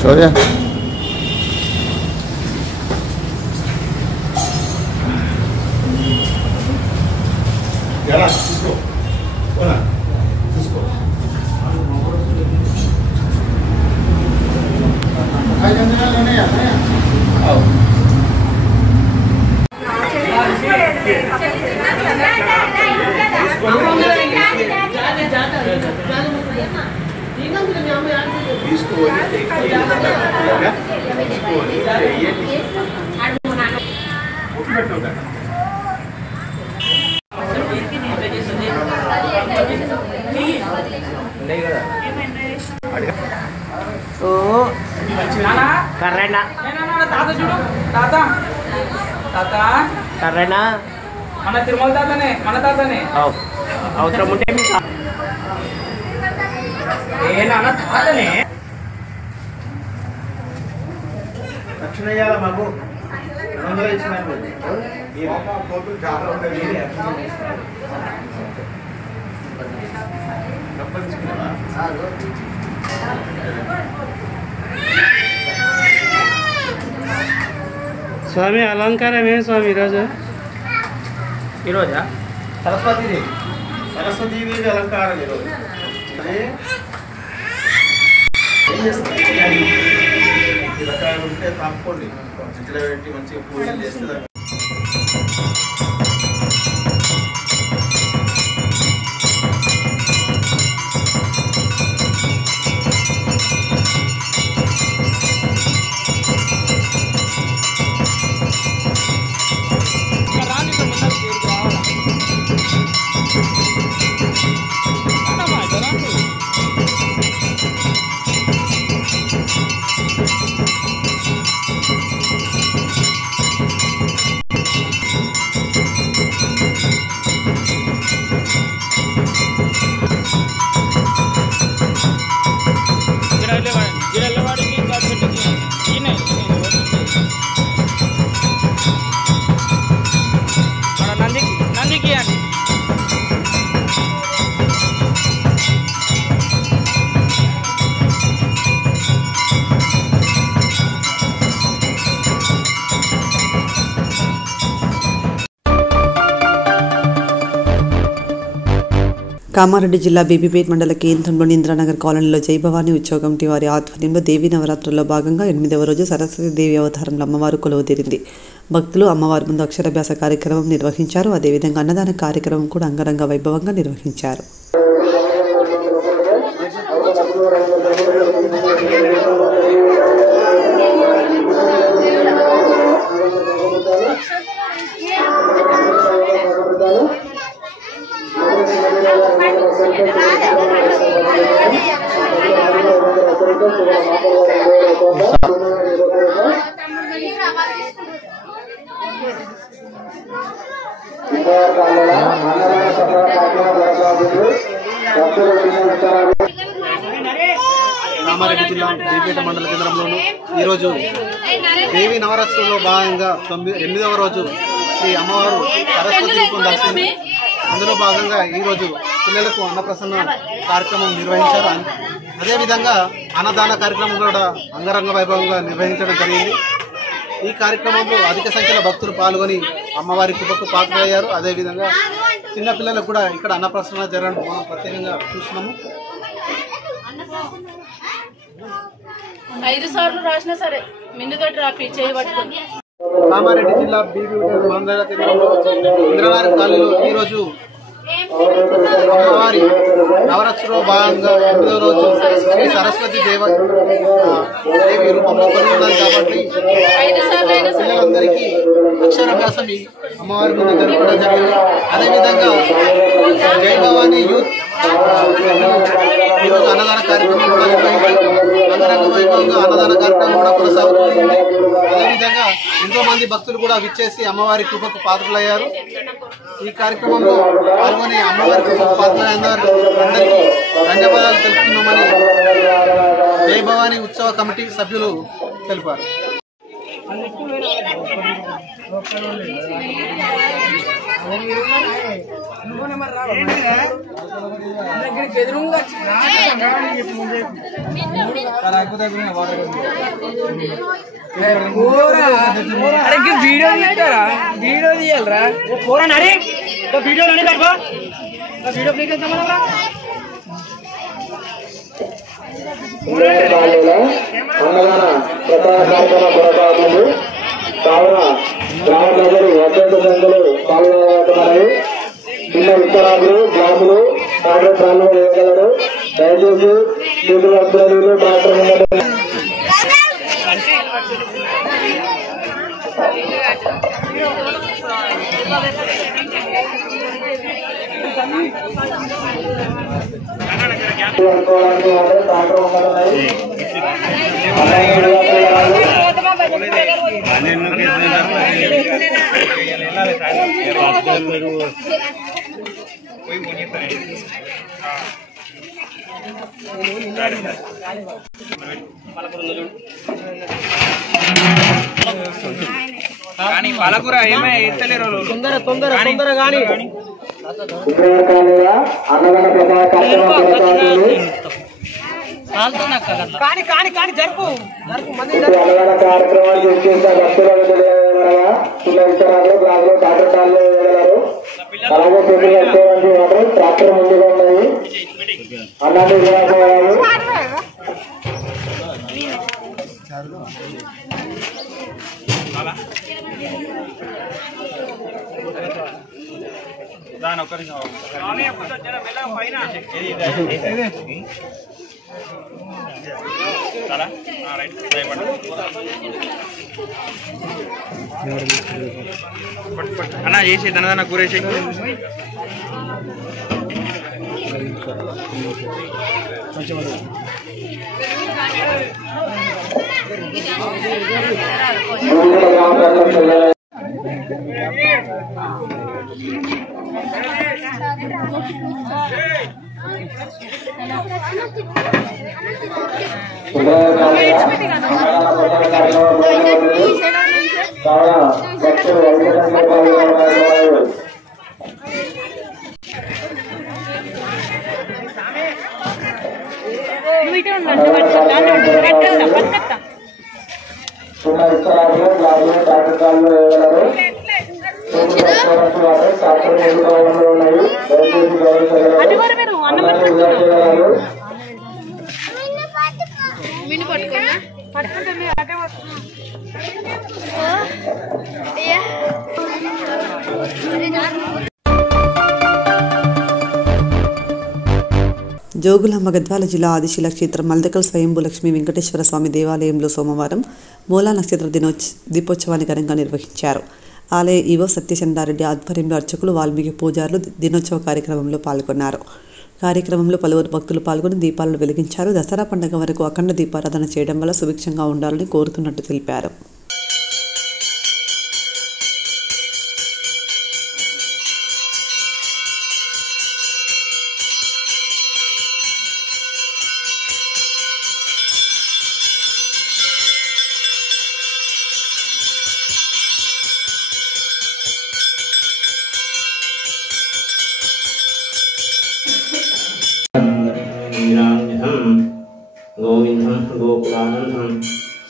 Soria. Yara, Cisco. Hola, Cisco. కర్రేనా మన తిరుమల తాతనే మన తాతనే అవసరం ఉంటే నాన్న తాతనే దక్షిణ ఇయ్యాల మాకు 200 ఇచ్చినాను. స్వామి అలంకారం ఏం స్వామి ఈరోజా సరస్వతీదేవి అలంకారం ఈరోజు. ఈ రకాలు ఉంటే తప్పండి ఫ్రిడ్జ్లో పెట్టి మంచిగా పూజలు చేస్తే కామారెడ్డి జిల్లా బీబీపేట్ మండల కేంద్రంలోని ఇంద్రానగర్ కాలనీలో జై భవానీ ఉత్సవ కమిటీ వారి ఆధ్వర్యంలో దేవీ నవరాత్రుల్లో భాగంగా 8వ రోజు సరస్వతి దేవి అవతారంలో అమ్మవారు కొలువుదీరింది. భక్తులు అమ్మవారి ముందు అక్షరాభ్యాస కార్యక్రమం నిర్వహించారు. అదేవిధంగా అన్నదాన కార్యక్రమం కూడా అంగరంగ వైభవంగా నిర్వహించారు. కామారెడ్డి జిల్లా బీపేట మండల కేంద్రంలోను ఈరోజు దేవి నవరాత్రుల్లో భాగంగా 8వ రోజు శ్రీ అమ్మవారు సరస్వతి రూపం దర్శించి అందులో భాగంగా ఈరోజు పిల్లలకు అన్నప్రసన్న కార్యక్రమం నిర్వహించారు. అదేవిధంగా అన్నదాన కార్యక్రమం కూడా అంగరంగ వైభవంగా నిర్వహించడం జరిగింది. ఈ కార్యక్రమంలో అధిక సంఖ్యలో భక్తులు పాల్గొని అమ్మవారి కృపకు పాత్రయ్యారు. అదేవిధంగా చిన్నపిల్లలకు కూడా ఇక్కడ అన్నప్రసన్న జరగడం మనం ప్రత్యేకంగా చూస్తున్నాము. 5 సార్లు రాసినా సరే మిన్నుతోటి రాపి చేయబట్టుకుంది. కామారెడ్డి జిల్లా బీపేట మండల కేంద్రంలో ఇంద్రనారాయణ కాలనీలో ఈరోజు అమ్మవారి నవరాత్రిలో భాగంగా 8వ రోజు శ్రీ సరస్వతి దేవి రూపంలో కొని ఉన్నది కాబట్టి పిల్లలందరికీ అక్షరాభ్యాసం అమ్మవారి ముందు జరపడం జరిగింది. అదేవిధంగా జై భవానీ యూత్ ఈరోజు అన్నదాన కార్యక్రమం కూడా నిర్వహించారు. అంగరంగ వైభవంగా అన్నదాన కార్యక్రమం కూడా కొనసాగుతుంది. అదేవిధంగా ఎంతో మంది భక్తులు కూడా విచ్చేసి అమ్మవారి కృపకు పాత్రలయ్యారు. ఈ కార్యక్రమంలో పాల్గొని అమ్మవారి కృపకు పాత్రలైన అందరికీ ధన్యవాదాలు తెలుపుతున్నామని జై భవానీ ఉత్సవ కమిటీ సభ్యులు తెలిపారు. వీడియో తీయాలరా వీడియో అన్నదాన ప్రచార కార్యక్రమం కొనసాగుతుంది. కావున గ్రామ ప్రజలు అత్యంత సంఖ్యలో పాల్గొనబోతున్నారు. చిన్న విత్తనాలు గ్రాములు కాంగ్రెస్ వాళ్ళు వేయగలరు. దయచేసి చేతుల అభ్యర్థులు డాక్టర్ పాలకూర ఏమే ఎత్తలేరు తొందర కానీ అన్నదాన ప్రచార కార్యక్రమం కొనసాగుతుంది. అన్నదాన కార్యక్రమానికి వచ్చేసిన భక్తులకు తెలియజేయగా చిన్న విత్తనాలు గ్లాసులు డాక్టర్ కాళ్ళు వేయగలరు. అలాగే చేతులు వచ్చేవారికి మాత్రం ట్రాక్టర్ ముందుగా ఉన్నాయి. అన్నాన్ని విరాసవారు దాని ఒక్క అన్నా చేసి దనదన కూరేసి జోగులాంబ గద్వాల జిల్లా ఆదిశీల క్షేత్రం మల్దకల్ స్వయంభూ లక్ష్మీ వెంకటేశ్వర స్వామి దేవాలయంలో సోమవారం మూలా నక్షత్ర దీపోత్సవాన్ని ఘనంగా నిర్వహించారు. ఆలయ ఈవో సత్యచంద్రారెడ్డి ఆధ్వర్యంలో అర్చకులు వాల్మీకి పూజారులు దినోత్సవ కార్యక్రమంలో పాల్గొన్నారు. కార్యక్రమంలో పలువురు భక్తులు పాల్గొని దీపాలను వెలిగించారు. దసరా పండుగ వరకు అఖండ దీపారాధన చేయడం వల్ల సుభిక్షంగా ఉండాలని కోరుతున్నట్టు తెలిపారు. గోవిందం గోకులానందం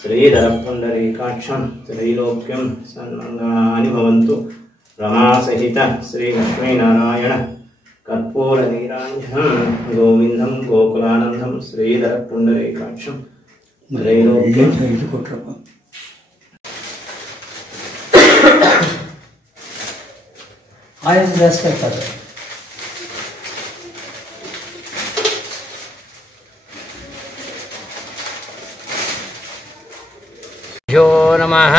శ్రీధర పుండరీకాక్షం త్రైలోక్యం సన్మంగళాని భవంతు రమాసహిత శ్రీ లక్ష్మీనారాయణ కర్పూర నీరాంజనం గోవిందం గోకులానందం శ్రీధర పుండరీకాక్షం త్రైలోక్యం आयस रस करता है नमः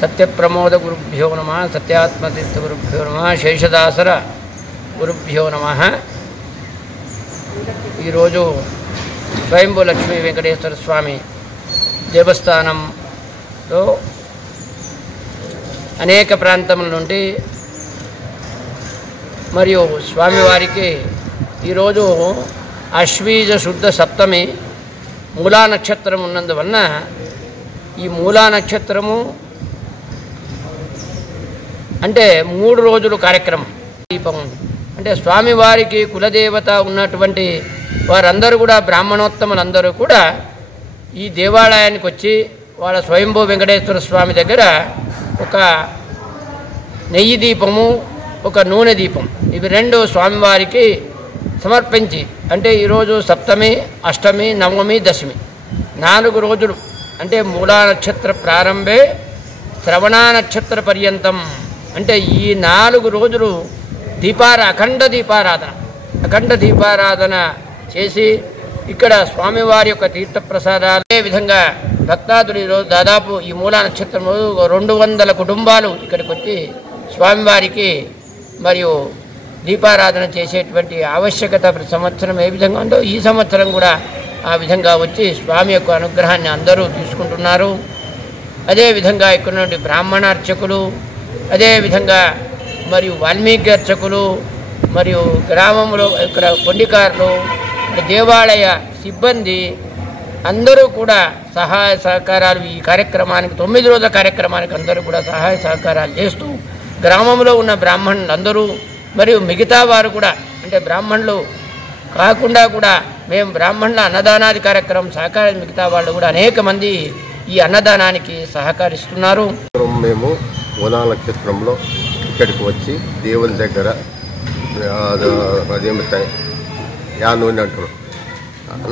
सत्यप्रमोद गुरुभ्यो नमः सत्यात्मतीर्थ गुरुभ्यो नमः शेषदासर गुरुभ्यो नमः स्वयंभू लक्ष्मी वेंकटेश्वर स्वामी देवस्थानंलो అనేక ప్రాంతముల నుండి మరియు స్వామివారికి ఈరోజు అశ్వీజ శుద్ధ సప్తమి మూలా నక్షత్రం ఉన్నందువలన ఈ మూలా నక్షత్రము అంటే 3 రోజులు కార్యక్రమం దీపం అంటే స్వామివారికి కులదేవత ఉన్నటువంటి వారందరూ కూడా బ్రాహ్మణోత్తములందరూ కూడా ఈ దేవాలయానికి వచ్చి వాళ్ళ స్వయంభూ వెంకటేశ్వర స్వామి దగ్గర ఒక నెయ్యి దీపము ఒక నూనె దీపం ఇవి రెండు స్వామివారికి సమర్పించి అంటే ఈరోజు సప్తమి అష్టమి నవమి దశమి 4 రోజులు అంటే మూలా నక్షత్ర ప్రారంభే శ్రవణ నక్షత్ర పర్యంతం అంటే ఈ 4 రోజులు అఖండ దీపారాధన చేసి ఇక్కడ స్వామివారి యొక్క తీర్థప్రసాదాలే విధంగా భక్తాదులు ఈరోజు దాదాపు ఈ మూలా నక్షత్రంలో 200 కుటుంబాలు ఇక్కడికి వచ్చి స్వామివారికి మరియు దీపారాధన చేసేటువంటి ఆవశ్యకత ప్రతి సంవత్సరం ఏ విధంగా ఉందో ఈ సంవత్సరం కూడా ఆ విధంగా వచ్చి స్వామి యొక్క అనుగ్రహాన్ని అందరూ తీసుకుంటున్నారు. అదేవిధంగా ఇక్కడ నుండి బ్రాహ్మణ అర్చకులు అదేవిధంగా మరియు వాల్మీకి అర్చకులు మరియు గ్రామంలో ఇక్కడ కొండికారులు దేవాలయ సిబ్బంది అందరూ కూడా సహాయ సహకారాలు ఈ కార్యక్రమానికి 9 రోజుల కార్యక్రమానికి అందరూ కూడా సహాయ సహకారాలు చేస్తూ గ్రామంలో ఉన్న బ్రాహ్మణులు అందరూ మరియు మిగతా వారు కూడా అంటే బ్రాహ్మణులు కాకుండా కూడా మేము బ్రాహ్మణుల అన్నదానాది కార్యక్రమం సహకారం మిగతా వాళ్ళు కూడా అనేక మంది ఈ అన్నదానానికి సహకరిస్తున్నారు. మేము మూలా నక్షత్రంలో ఇక్కడికి వచ్చి దేవుని దగ్గర అదేమిటాయి నూనె అంటారు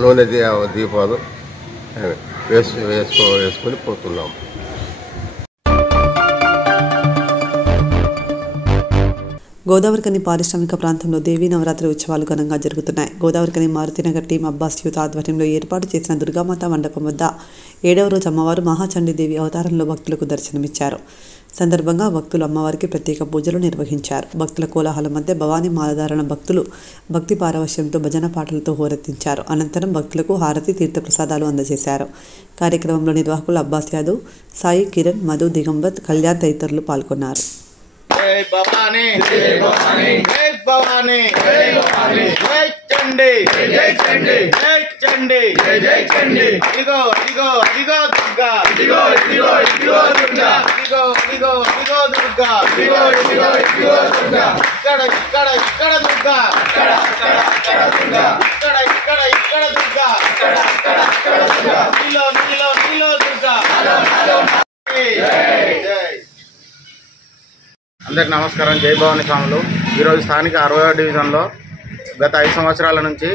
నూనె దీపాలు వేసుకొని పోతున్నాము. గోదావరికని పారిశ్రామిక ప్రాంతంలో దేవీ నవరాత్రి ఉత్సవాలు ఘనంగా జరుగుతున్నాయి. గోదావరికని మారుతినగర్ టీం అబ్బాస్ యూత్ ఆధ్వర్యంలో ఏర్పాటు చేసిన దుర్గామాత మండపం వద్ద 7వ రోజు అమ్మవారు మహాచండీదేవి అవతారంలో భక్తులకు దర్శనమిచ్చారు. సందర్భంగా భక్తులు అమ్మవారికి ప్రత్యేక పూజలు నిర్వహించారు. భక్తుల కోలాహలం మధ్య భవానీ మాలధారణ భక్తులు భక్తి పారవశ్యంతో భజన పాటలతో హోరెత్తించారు. అనంతరం భక్తులకు హారతి తీర్థప్రసాదాలు అందజేశారు. కార్యక్రమంలో నిర్వాహకులు అబ్బాస్ యాదవ్, సాయి కిరణ్, మధు, దిగంబర్, కళ్యాణ్ తదితరులు పాల్గొన్నారు. జై భవానీ జై భవానీ జై భవానీ జై భవానీ జై చండి జై చండి జై చండి జై చండి ఇదిగో ఇదిగో ఇదిగో దుర్గా ఇదిగో ఇదిగో ఇదిగో దుర్గా ఇదిగో ఇదిగో ఇదిగో దుర్గా ఇదిగో ఇదిగో ఇదిగో దుర్గా ఇక్కడ ఇక్కడ ఇక్కడ దుర్గా ఇక్కడ ఇక్కడ ఇక్కడ దుర్గా ఇక్కడ ఇక్కడ ఇక్కడ దుర్గా ఇక్కడ ఇక్కడ ఇక్కడ దుర్గా నీలో నీలో నీలో దుర్గా హలో హలో జై జై. అందరికి నమస్కారం. జై భవానీ స్వాములు. ఈరోజు స్థానిక 60వ డివిజన్లో గత 5 సంవత్సరాల నుంచి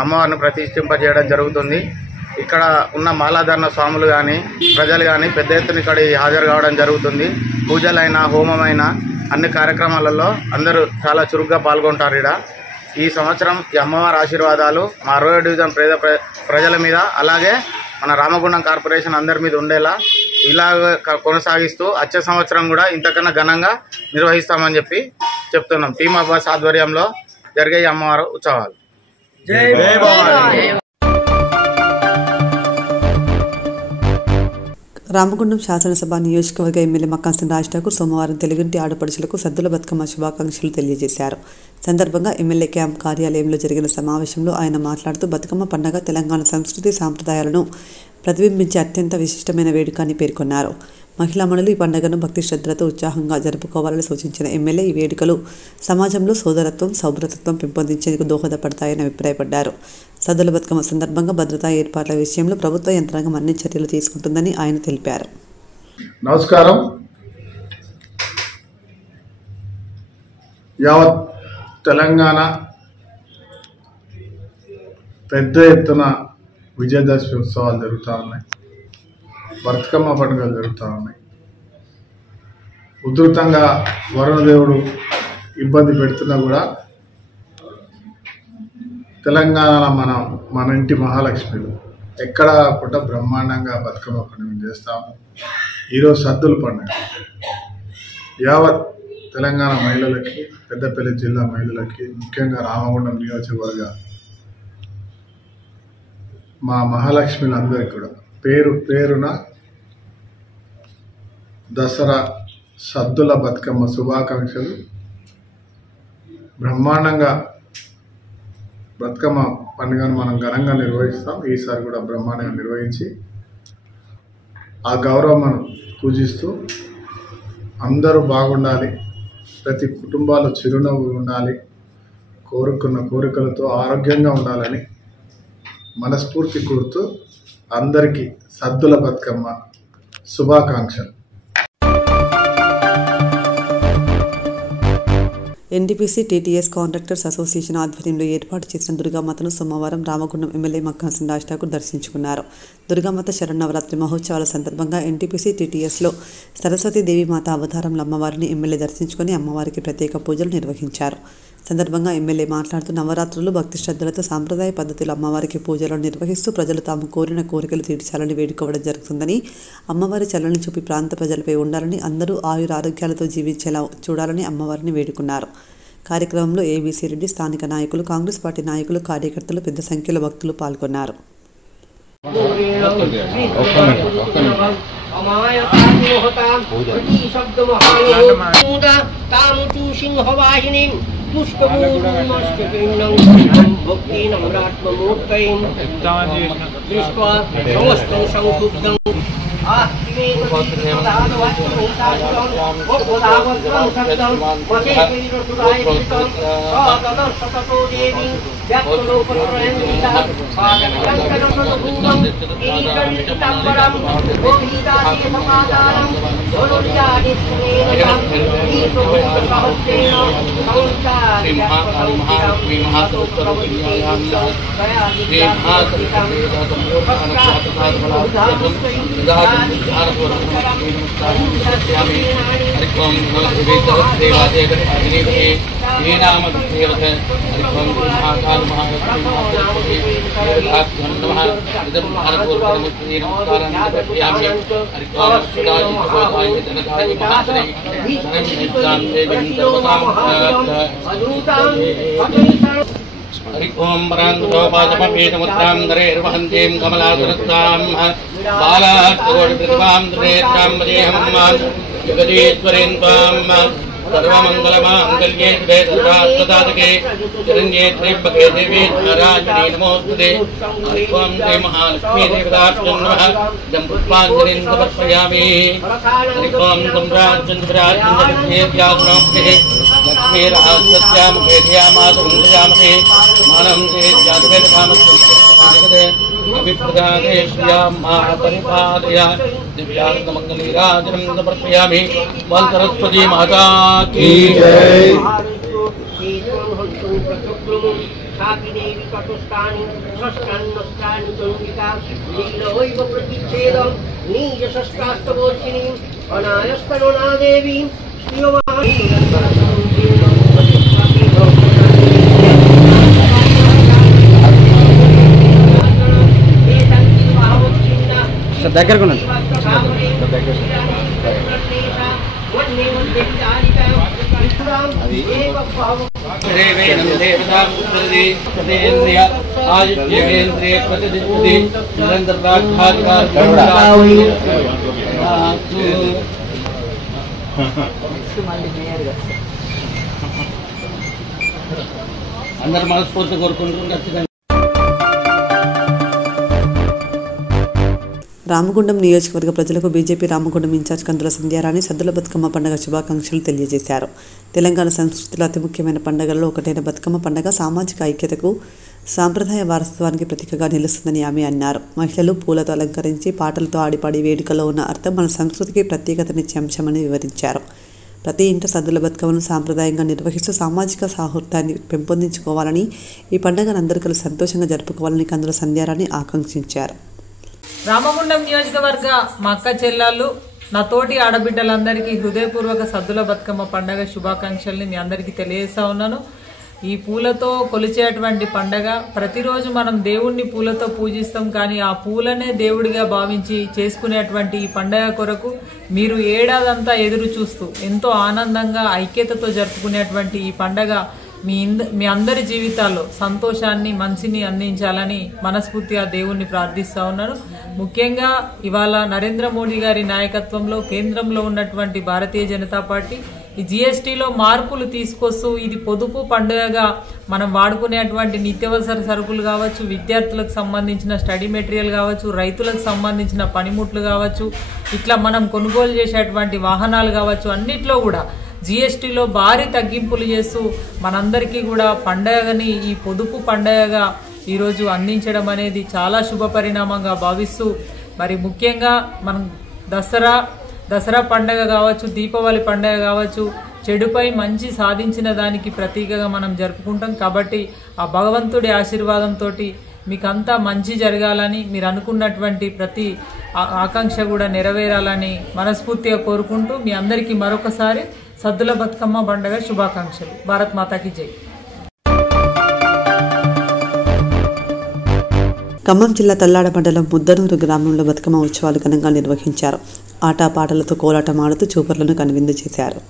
అమ్మవారిని ప్రతిష్ఠింపజేయడం జరుగుతుంది. ఇక్కడ ఉన్న మాలాధారణ స్వాములు కానీ ప్రజలు కానీ పెద్ద ఎత్తున ఇక్కడ హాజరు కావడం జరుగుతుంది. పూజలైనా హోమమైనా అన్ని కార్యక్రమాలలో అందరూ చాలా చురుగ్గా పాల్గొంటారు. ఇక్కడ ఈ సంవత్సరం ఈ అమ్మవారి ఆశీర్వాదాలు మా 60వ డివిజన్ ప్రజల మీద అలాగే మన రామగుండం కార్పొరేషన్ అందరి మీద ఉండేలా ఇలాగ కొనసాగిస్తూ వచ్చే సంవత్సరం కూడా ఇంతకన్నా ఘనంగా నిర్వహిస్తామని చెప్తున్నాం. టీమ్ అబ్బాస్ ఆధ్వర్యంలో జరిగే అమ్మవారు ఉత్సవాలు. రామగుండం శాసనసభ నియోజకవర్గ ఎమ్మెల్యే మక్కాన్సన్ రాజ్ ఠాకూర్ సోమవారం తెలుగింటి ఆడపడుచులకు సద్దుల బతుకమ్మ శుభాకాంక్షలు తెలియజేశారు. సందర్భంగా ఎమ్మెల్యే క్యాంప్ కార్యాలయంలో జరిగిన సమావేశంలో ఆయన మాట్లాడుతూ బతుకమ్మ పండుగ తెలంగాణ సంస్కృతి సాంప్రదాయాలను ప్రతిబింబించే అత్యంత విశిష్టమైన వేడుక అని పేర్కొన్నారు. మహిళా మణులు ఈ పండుగను భక్తి శ్రద్ధలతో ఉత్సాహంగా జరుపుకోవాలని సూచించిన ఎమ్మెల్యే ఈ వేడుకలు సమాజంలో సోదరత్వం సౌభ్రతత్వం పెంపొందించేందుకు దోహదపడతాయని అభిప్రాయపడ్డారు. సద్దుల బతుకమ్మ సందర్భంగా భద్రతా ఏర్పాట్ల విషయంలో ప్రభుత్వ యంత్రాంగం అన్ని చర్యలు తీసుకుంటుందని ఆయన తెలిపారు. నమస్కారం. యావత్ తెలంగాణ పెద్ద ఎత్తున విజయదశమి ఉత్సవాలు జరుగుతూ ఉన్నాయి. బతుకమ్మ పండుగలు జరుగుతూ ఉన్నాయి. ఉధృతంగా వరుణదేవుడు ఇబ్బంది పెడుతున్నా కూడా తెలంగాణ మన ఇంటి మహాలక్ష్మిలు ఎక్కడా కూడా బ్రహ్మాండంగా బతుకమ్మ పండుగ చేస్తాము. ఈరోజు సద్దుల పండుగ యావత్ తెలంగాణ మహిళలకి, పెద్దపల్లి జిల్లా మహిళలకి, ముఖ్యంగా రామగుండం నియోజకవర్గ మా మహాలక్ష్మిలందరికీ కూడా పేరు పేరున దసరా సద్దుల బతుకమ్మ శుభాకాంక్షలు. బ్రహ్మాండంగా బతుకమ్మ పండుగను మనం ఘనంగా నిర్వహిస్తాం. ఈసారి కూడా బ్రహ్మాండంగా నిర్వహించి ఆ గౌరవం పూజిస్తూ అందరూ బాగుండాలి, ప్రతి కుటుంబాలు చిరునవ్వు ఉండాలి, కోరుకున్న కోరికలతో ఆరోగ్యంగా ఉండాలని మనస్ఫూర్తి కోరుతూ అందరికీ సద్దుల బతుకమ్మ శుభాకాంక్షలు. ఎన్టీపీసీ టీటీఎస్ కాంట్రాక్టర్స్ అసోసియేషన్ ఆధ్వర్యంలో ఏర్పాటు చేసిన దుర్గామాతను సోమవారం రామగుండం ఎమ్మెల్యే మక్కాసిం రాజ్ ఠాకూర్ దర్శించుకున్నారు. దుర్గామాత శరన్నవరాత్రి మహోత్సవాల సందర్భంగా ఎన్టీపీసీ టీటీఎస్లో సరస్వతీదేవి మాత అవతారంలో అమ్మవారిని ఎమ్మెల్యే దర్శించుకుని అమ్మవారికి ప్రత్యేక పూజలు నిర్వహించారు. సందర్భంగా ఎమ్మెల్యే మాట్లాడుతూ నవరాత్రులు భక్తి శ్రద్ధలతో సాంప్రదాయ పద్ధతిలో అమ్మవారికి పూజలను నిర్వహిస్తూ ప్రజలు తాము కోరిన కోరికలు తీర్చాలని వేడుకోవడం జరుగుతుందని, అమ్మవారి చల్లని చూపి ప్రాంత ప్రజలపై ఉండాలని, అందరూ ఆయురారోగ్యాలతో జీవించేలా చూడాలని అమ్మవారిని వేడుకున్నారు. కార్యక్రమంలో ఏబీసీ రెడ్డి, స్థానిక నాయకులు, కాంగ్రెస్ పార్టీ నాయకులు, కార్యకర్తలు పెద్ద సంఖ్యలో భక్తులు పాల్గొన్నారు. ओम परांतोपादमपेतमुत्रां दरेर्वहन्तीं कमलासुरत्तां बालात्कोटिप्रतिभां दरेत्रां वदेहं जगदीश्वरेन् त्वां सर्वमङ्गलमाङ्गल्ये शिवे सर्वार्थसाधके शरण्ये त्र्यम्बके देवी नारायणी नमोस्तुते। त्वं ते महालक्ष्मी देवताभ्यो नमः। इदं पुष्पाञ्जलिं समर्पयामि। त्वं सम्राज्यन्द्राज्यन्द्रभ्येत्याग्नोभ्यः लक्ष्मीरहस्यस्यां भेदयामासुन्दयामहे मानं चेत् जातवेदकामस्य अभिप्रदाने श्रियां महापरिपालय दिव्याङ्गमङ्गलीराजनं समर्पयामि। वल सरस्वती माता की जय। దగ్గరకు ఉన్నది అందరు మనస్ఫూర్తి కోరుకుంటున్నారు. రామగుండం నియోజకవర్గ ప్రజలకు బీజేపీ రామగుండం ఇన్ఛార్జ్ కందుల సంధ్యారాణి సద్దుల బతుకమ్మ పండుగ శుభాకాంక్షలు తెలియజేశారు. తెలంగాణ సంస్కృతిలో అతి ముఖ్యమైన పండుగల్లో ఒకటైన బతుకమ్మ పండుగ సామాజిక ఐక్యతకు సాంప్రదాయ వారసత్వానికి ప్రతీకగా నిలుస్తుందని ఆమె అన్నారు. మహిళలు పూలతో అలంకరించి పాటలతో ఆడిపాడి వేడుకలో ఉన్న అర్థం మన సంస్కృతికి ప్రత్యేకతనిచ్చే అంశమని వివరించారు. ప్రతి ఇంట సద్దుల బతుకమ్మను సాంప్రదాయంగా నిర్వహిస్తూ సామాజిక సాహృత్యాన్ని పెంపొందించుకోవాలని, ఈ పండుగను అందరూ కలిసి సంతోషంగా జరుపుకోవాలని కందుల సంధ్యారాణి ఆకాంక్షించారు. రామగుండం నియోజకవర్గ మా అక్క చెల్లెళ్ళు, నా తోటి ఆడబిడ్డలందరికీ హృదయపూర్వక సద్దుల బతుకమ్మ పండుగ శుభాకాంక్షల్ని మీ అందరికీ తెలియజేస్తా ఉన్నాను. ఈ పూలతో కొలిచేటువంటి పండగ, ప్రతిరోజు మనం దేవుణ్ణి పూలతో పూజిస్తాం, కానీ ఆ పూలనే దేవుడిగా భావించి చేసుకునేటువంటి ఈ పండగ కొరకు మీరు ఏడాదంతా ఎదురు చూస్తూ ఎంతో ఆనందంగా ఐక్యతతో జరుపుకునేటువంటి ఈ పండగ మీ అందరి జీవితాల్లో సంతోషాన్ని, మంచిని అందించాలని మనస్ఫూర్తిగా దేవుణ్ణి ప్రార్థిస్తా ఉన్నాను. ముఖ్యంగా ఇవాళ నరేంద్ర మోడీ గారి నాయకత్వంలో కేంద్రంలో ఉన్నటువంటి భారతీయ జనతా పార్టీ ఈ జీఎస్టీలో మార్పులు తీసుకొస్తూ ఇది పొదుపు పండుగగా మనం వాడుకునేటువంటి నిత్యావసర సరుకులు కావచ్చు, విద్యార్థులకు సంబంధించిన స్టడీ మెటీరియల్ కావచ్చు, రైతులకు సంబంధించిన పనిముట్లు కావచ్చు, ఇట్లా మనం కొనుగోలు చేసేటువంటి వాహనాలు కావచ్చు, అన్నిట్లో కూడా జీఎస్టీలో భారీ తగ్గింపులు చేస్తూ మనందరికీ కూడా పండగని ఈ పొదుపు పండగగా ఈరోజు అందించడం అనేది చాలా శుభ పరిణామంగా భావిస్తూ, మరి ముఖ్యంగా మనం దసరా పండగ కావచ్చు, దీపావళి పండగ కావచ్చు, చెడుపై మంచి సాధించిన దానికి ప్రతీకగా మనం జరుపుకుంటాం. కాబట్టి ఆ భగవంతుడి ఆశీర్వాదంతో మీకంతా మంచి జరగాలని, మీరు అనుకున్నటువంటి ప్రతి ఆకాంక్ష కూడా నెరవేరాలని మనస్ఫూర్తిగా కోరుకుంటూ మీ అందరికీ మరొకసారి సద్దుల బతుకమ్మ పండుగ శుభాకాంక్షలు. భారత్ మాతాకి జై. ఖమ్మం జిల్లా తల్లాడ మండలం ముద్దనూరు గ్రామంలో బతుకమ్మ ఉత్సవాలు ఘనంగా నిర్వహించారు. ఆటపాటలతో కోలాటం ఆడుతూ చూపర్లను కనువిందు చేశారు.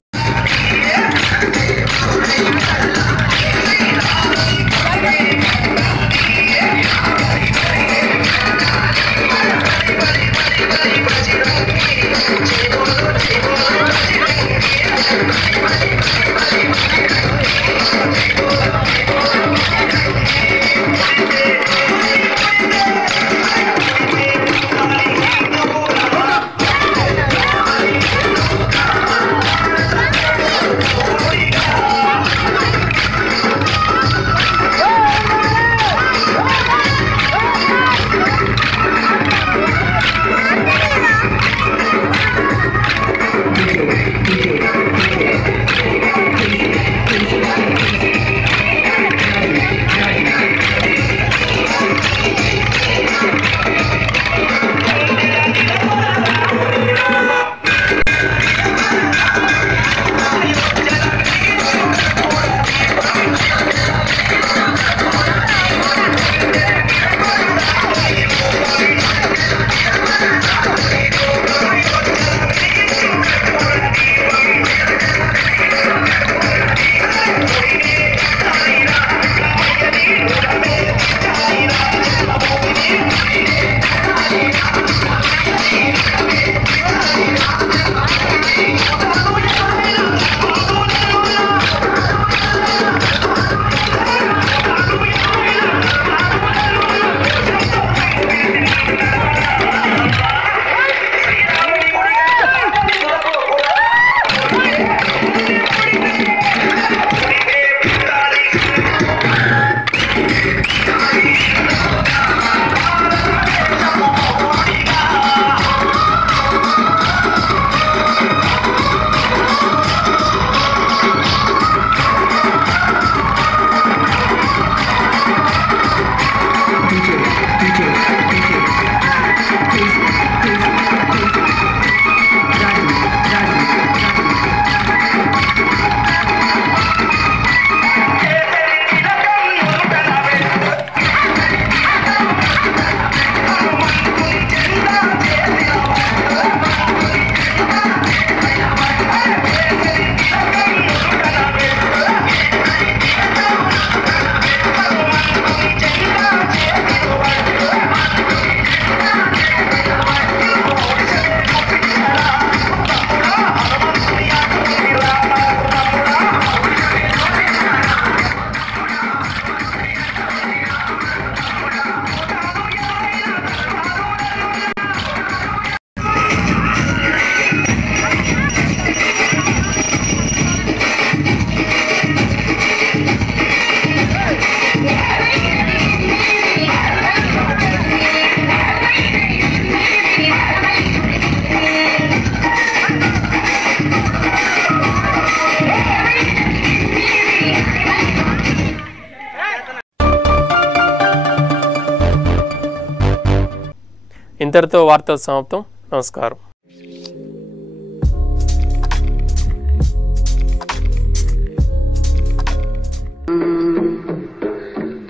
ఇంతటితో వార్తలు సమాప్తం. నమస్కారం.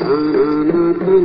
na na